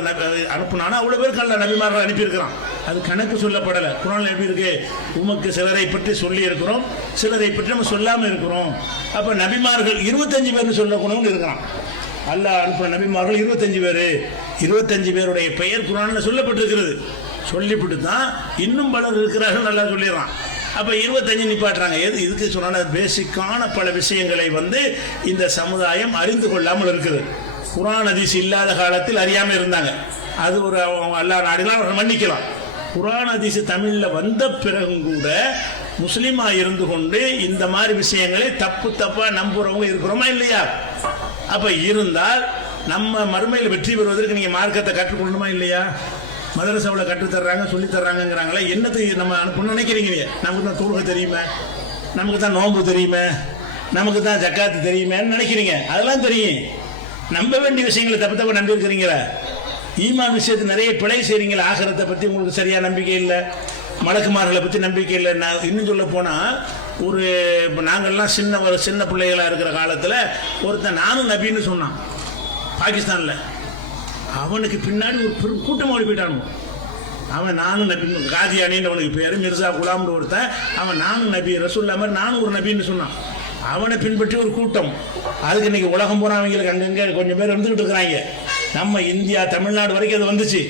அனுப்புனானா அவ்வளோ பேருக்கு அல்ல நபிமார்கள் அனுப்பியிருக்கிறான். அது கணக்கு சொல்லப்படலை. குர்ஆன்ல எப்படி இருக்கு? உமக்கு சிலரை பற்றி சொல்லி இருக்கிறோம், சிலரை பற்றி நம்ம சொல்லாமல் இருக்கிறோம். அப்போ நபிமார்கள் 25 பேர்னு சொல்லக்கூடவங்க இருக்கிறான். அல்லாஹ் அனுப்பின நபிமார்கள் 25 பேர். 25 பேருடைய பெயர் குர்ஆனில் சொல்லப்பட்டிருக்கிறது. சொல்லிவிட்டு தான் இன்னும் பலர் இருக்கிறார்கள் நல்லா சொல்லிடுறான். அப்போ 25 நிப்பாட்டுறாங்க. இதுக்கு சொன்ன பேசிக்கான பல விஷயங்களை இந்த சமுதாயம் அறிந்து கொள்ளாமல் இருக்குது. குர்ஆன் ஹதீஸ் இல்லாத காலத்தில் அறியாமல் இருந்தாங்க. அது ஒரு அல்லாஹ் நாடுகளால் அவர்கள் மன்னிக்கலாம். குர்ஆன் ஹதீஸ் தமிழில் வந்த பிறகும் கூட முஸ்லீமாக இருந்து கொண்டு இந்த மாதிரி விஷயங்களை தப்பாக நம்புறவங்க இருக்கிறோமா இல்லையா? அப்போ இருந்தால் நம்ம மறுமையில் வெற்றி பெறுவதற்கு நீங்கள் மார்க்கத்தை கற்றுக்கொள்ளணுமா இல்லையா? மதரசாவில் கற்றுத்தர்றாங்க, சொல்லித்தர்றாங்கிறாங்களே, என்னத்துக்கு நம்ம அனுப்பணும்னு நினைக்கிறீங்க? நமக்கு தான் தொழுகை தெரியுமே, நமக்கு தான் நோன்பு தெரியுமே, நமக்கு தான் ஜக்காத்து தெரியுமேன்னு நினைக்கிறீங்க. அதெல்லாம் தெரியும். நம்ப வேண்டிய விஷயங்களை தப்பு நம்பி இருக்கிறீங்களா? ஈமான் விஷயத்து நிறைய பிழை செய்கிறீங்களா? ஆகிரத்தை பற்றி உங்களுக்கு சரியாக நம்பிக்கை இல்லை, மலக்குமார்களை பற்றி நம்பிக்கை இல்லை. நான் இன்னும் சொல்ல போனால் இப்போ நாங்கள்லாம் சின்ன பிள்ளைகளாக இருக்கிற காலத்தில் ஒருத்தன் நானும் நபின்னு சொன்னான் பாகிஸ்தானில். அவனுக்கு பின்னாடி ஒரு கூட்டம் ஓடி போயிட்டானு. அவன் நானும் நபி, காதியானின்னு அவனுக்கு பேர், மிர்சா குலாம்னு ஒருத்தன். அவன் நானும் நபி, ரசூல்லா மாதிரி நானும் ஒரு நபின்னு சொன்னான். அவனை பின்பற்றி ஒரு கூட்டம். அதுக்கு இன்னைக்கு உலகம் போனால் அவங்களுக்கு அங்கங்கே கொஞ்சம் பேர் இருந்துக்கிட்டு இருக்கிறாங்க. நம்ம இந்தியா தமிழ்நாடு வரைக்கும் அது வந்துச்சு.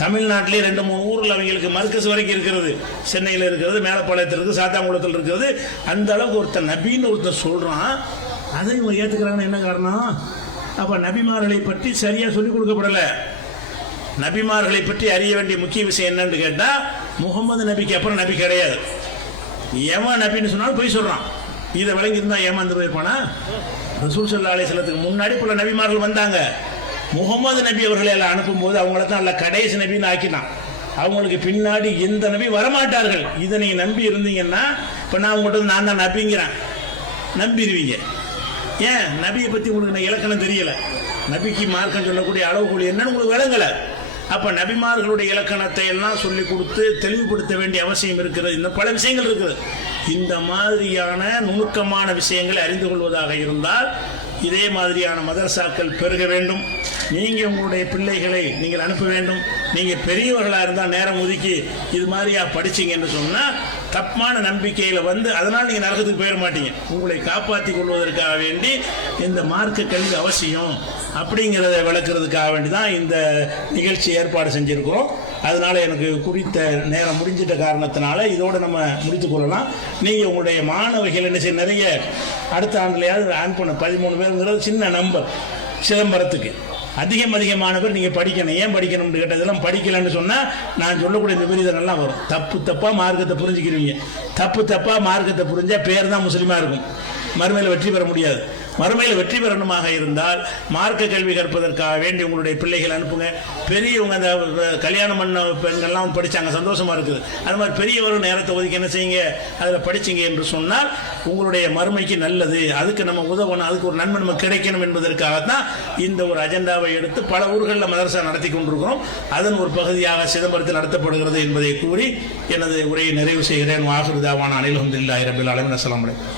தமிழ்நாட்டிலே 2-3 ஊரில் அவங்களுக்கு மர்க்கஸ் வரைக்கும் இருக்கிறது. சென்னையில் இருக்கிறது, மேலப்பாளையத்தில் இருக்குது, சாத்தாங்குளத்தில் இருக்கிறது. அந்த அளவுக்கு ஒருத்தர் நபின்னு ஒருத்தர் சொல்கிறான். அதை இவங்க ஏற்றுக்கிறாங்கன்னு என்ன காரணம்? அப்போ நபிமார்களை பற்றி சரியாக சொல்லிக் கொடுக்கப்படலை. நபிமார்களை பற்றி அறிய வேண்டிய முக்கிய விஷயம் என்னன்னு கேட்டால், முகமது நபிக்கு அப்புறம் நபி கிடையாது. எவன் நபின்னு சொன்னாலும் போய் சொல்கிறான். இதை விளங்கி இருந்தால் ஏமாந்து போயிருப்பானா? ரசூல் ஸல்லல்லாஹு அலைஹி வஸல்லத்துக்கு முன்னாடி பல நபிமார்கள் வந்தாங்க. முகமது நபி அவர்களை எல்லாம் அனுப்பும்போது அவங்கள தான் அல்ல கடைசி நபின்னு ஆக்கினான். அவங்களுக்கு பின்னாடி எந்த நபி வரமாட்டார்கள். இதை நீங்கள் நம்பி இருந்தீங்கன்னா, இப்போ நான் உங்கள்கிட்ட நான் தான் நபிங்கிறேன், நம்பிடுவீங்க. ஏன்? நபியை பற்றி உங்களுக்கு இலக்கணம் தெரியலை. நபிக்கு மார்க்கம் சொல்லக்கூடிய அளவுகோல் என்னன்னு உங்களுக்கு விளங்கலை. அப்போ நபிமார்களுடைய இலக்கணத்தை எல்லாம் சொல்லி கொடுத்து தெளிவுபடுத்த வேண்டிய அவசியம் இருக்கிறது. இன்னும் பல விஷயங்கள் இருக்குது. இந்த மாதிரியான நுணுக்கமான விஷயங்களை அறிந்து கொள்வதாக இருந்தால் இதே மாதிரியான மதரசாக்கள் பெருக வேண்டும். நீங்கள் உங்களுடைய பிள்ளைகளை நீங்கள் அனுப்ப வேண்டும். நீங்கள் பெரியவர்களாக இருந்தால் நேரம் ஒதுக்கி இது மாதிரியா படிச்சிங்கன்னு சொன்னால் தப்பான நம்பிக்கையில் அதனால் நீங்கள் நரகத்துக்கு போயிட மாட்டீங்க. உங்களை காப்பாற்றி கொள்வதற்காக வேண்டி இந்த மார்க்க கல்வி அவசியம் அப்படிங்கிறத விளக்குறதுக்காக வேண்டி தான் இந்த நிகழ்ச்சி ஏற்பாடு செஞ்சுருக்கிறோம். அதனால் எனக்கு குறித்த நேரம் முடிஞ்சிட்ட காரணத்தினால இதோடு நம்ம முடித்து கொள்ளலாம். நீங்கள் உங்களுடைய மாணவர்கள் என்ன செய்ய, நிறைய அடுத்த ஆண்டுலையாவது அனுப்ப 13 பேருங்கிறது சின்ன நம்பர். சிதம்பரத்துக்கு அதிகமான பேர் நீங்கள் படிக்கணும். ஏன் படிக்கணும்னு கேட்டதெல்லாம் படிக்கலன்னு சொன்னால் நான் சொல்லக்கூடிய விபரீதங்கள்லாம் வரும். தப்பாக மார்க்கத்தை புரிஞ்சுக்கிறீங்க. தப்பாக மார்க்கத்தை புரிஞ்சால் பேர் தான் முஸ்லீமாக இருக்கும். மறுமையில் வெற்றி பெற முடியாது. மறுமையில் வெற்றி பெறணுமாக இருந்தால் மார்க்க கல்வி கற்பதற்காக வேண்டி உங்களுடைய பிள்ளைகள் அனுப்புங்க. பெரியவங்க அந்த கல்யாணம் பண்ண பெண்கள்லாம் படித்தாங்க, சந்தோஷமாக இருக்குது. அது மாதிரி பெரியவர்கள் நேரத்தை ஒதுக்கி என்ன செய்யுங்க, அதில் படிச்சிங்க என்று சொன்னால் உங்களுடைய மறுமைக்கு நல்லது. அதுக்கு நம்ம உதவணும், அதுக்கு ஒரு நன்மை நமக்கு கிடைக்கணும் என்பதற்காகத்தான் இந்த ஒரு அஜெண்டாவை எடுத்து பல ஊர்களில் மதரசா நடத்தி கொண்டிருக்கிறோம். அதன் ஒரு பகுதியாக சிதம்பரத்தில் நடத்தப்படுகிறது என்பதை கூறி எனது உரையை நிறைவு செய்கிறேன். வாஹிரு தாவானா அனில் ஹம்துலில்லாஹி ரப்பில் ஆலமீன். அஸ்ஸலாமு அலைக்கும்.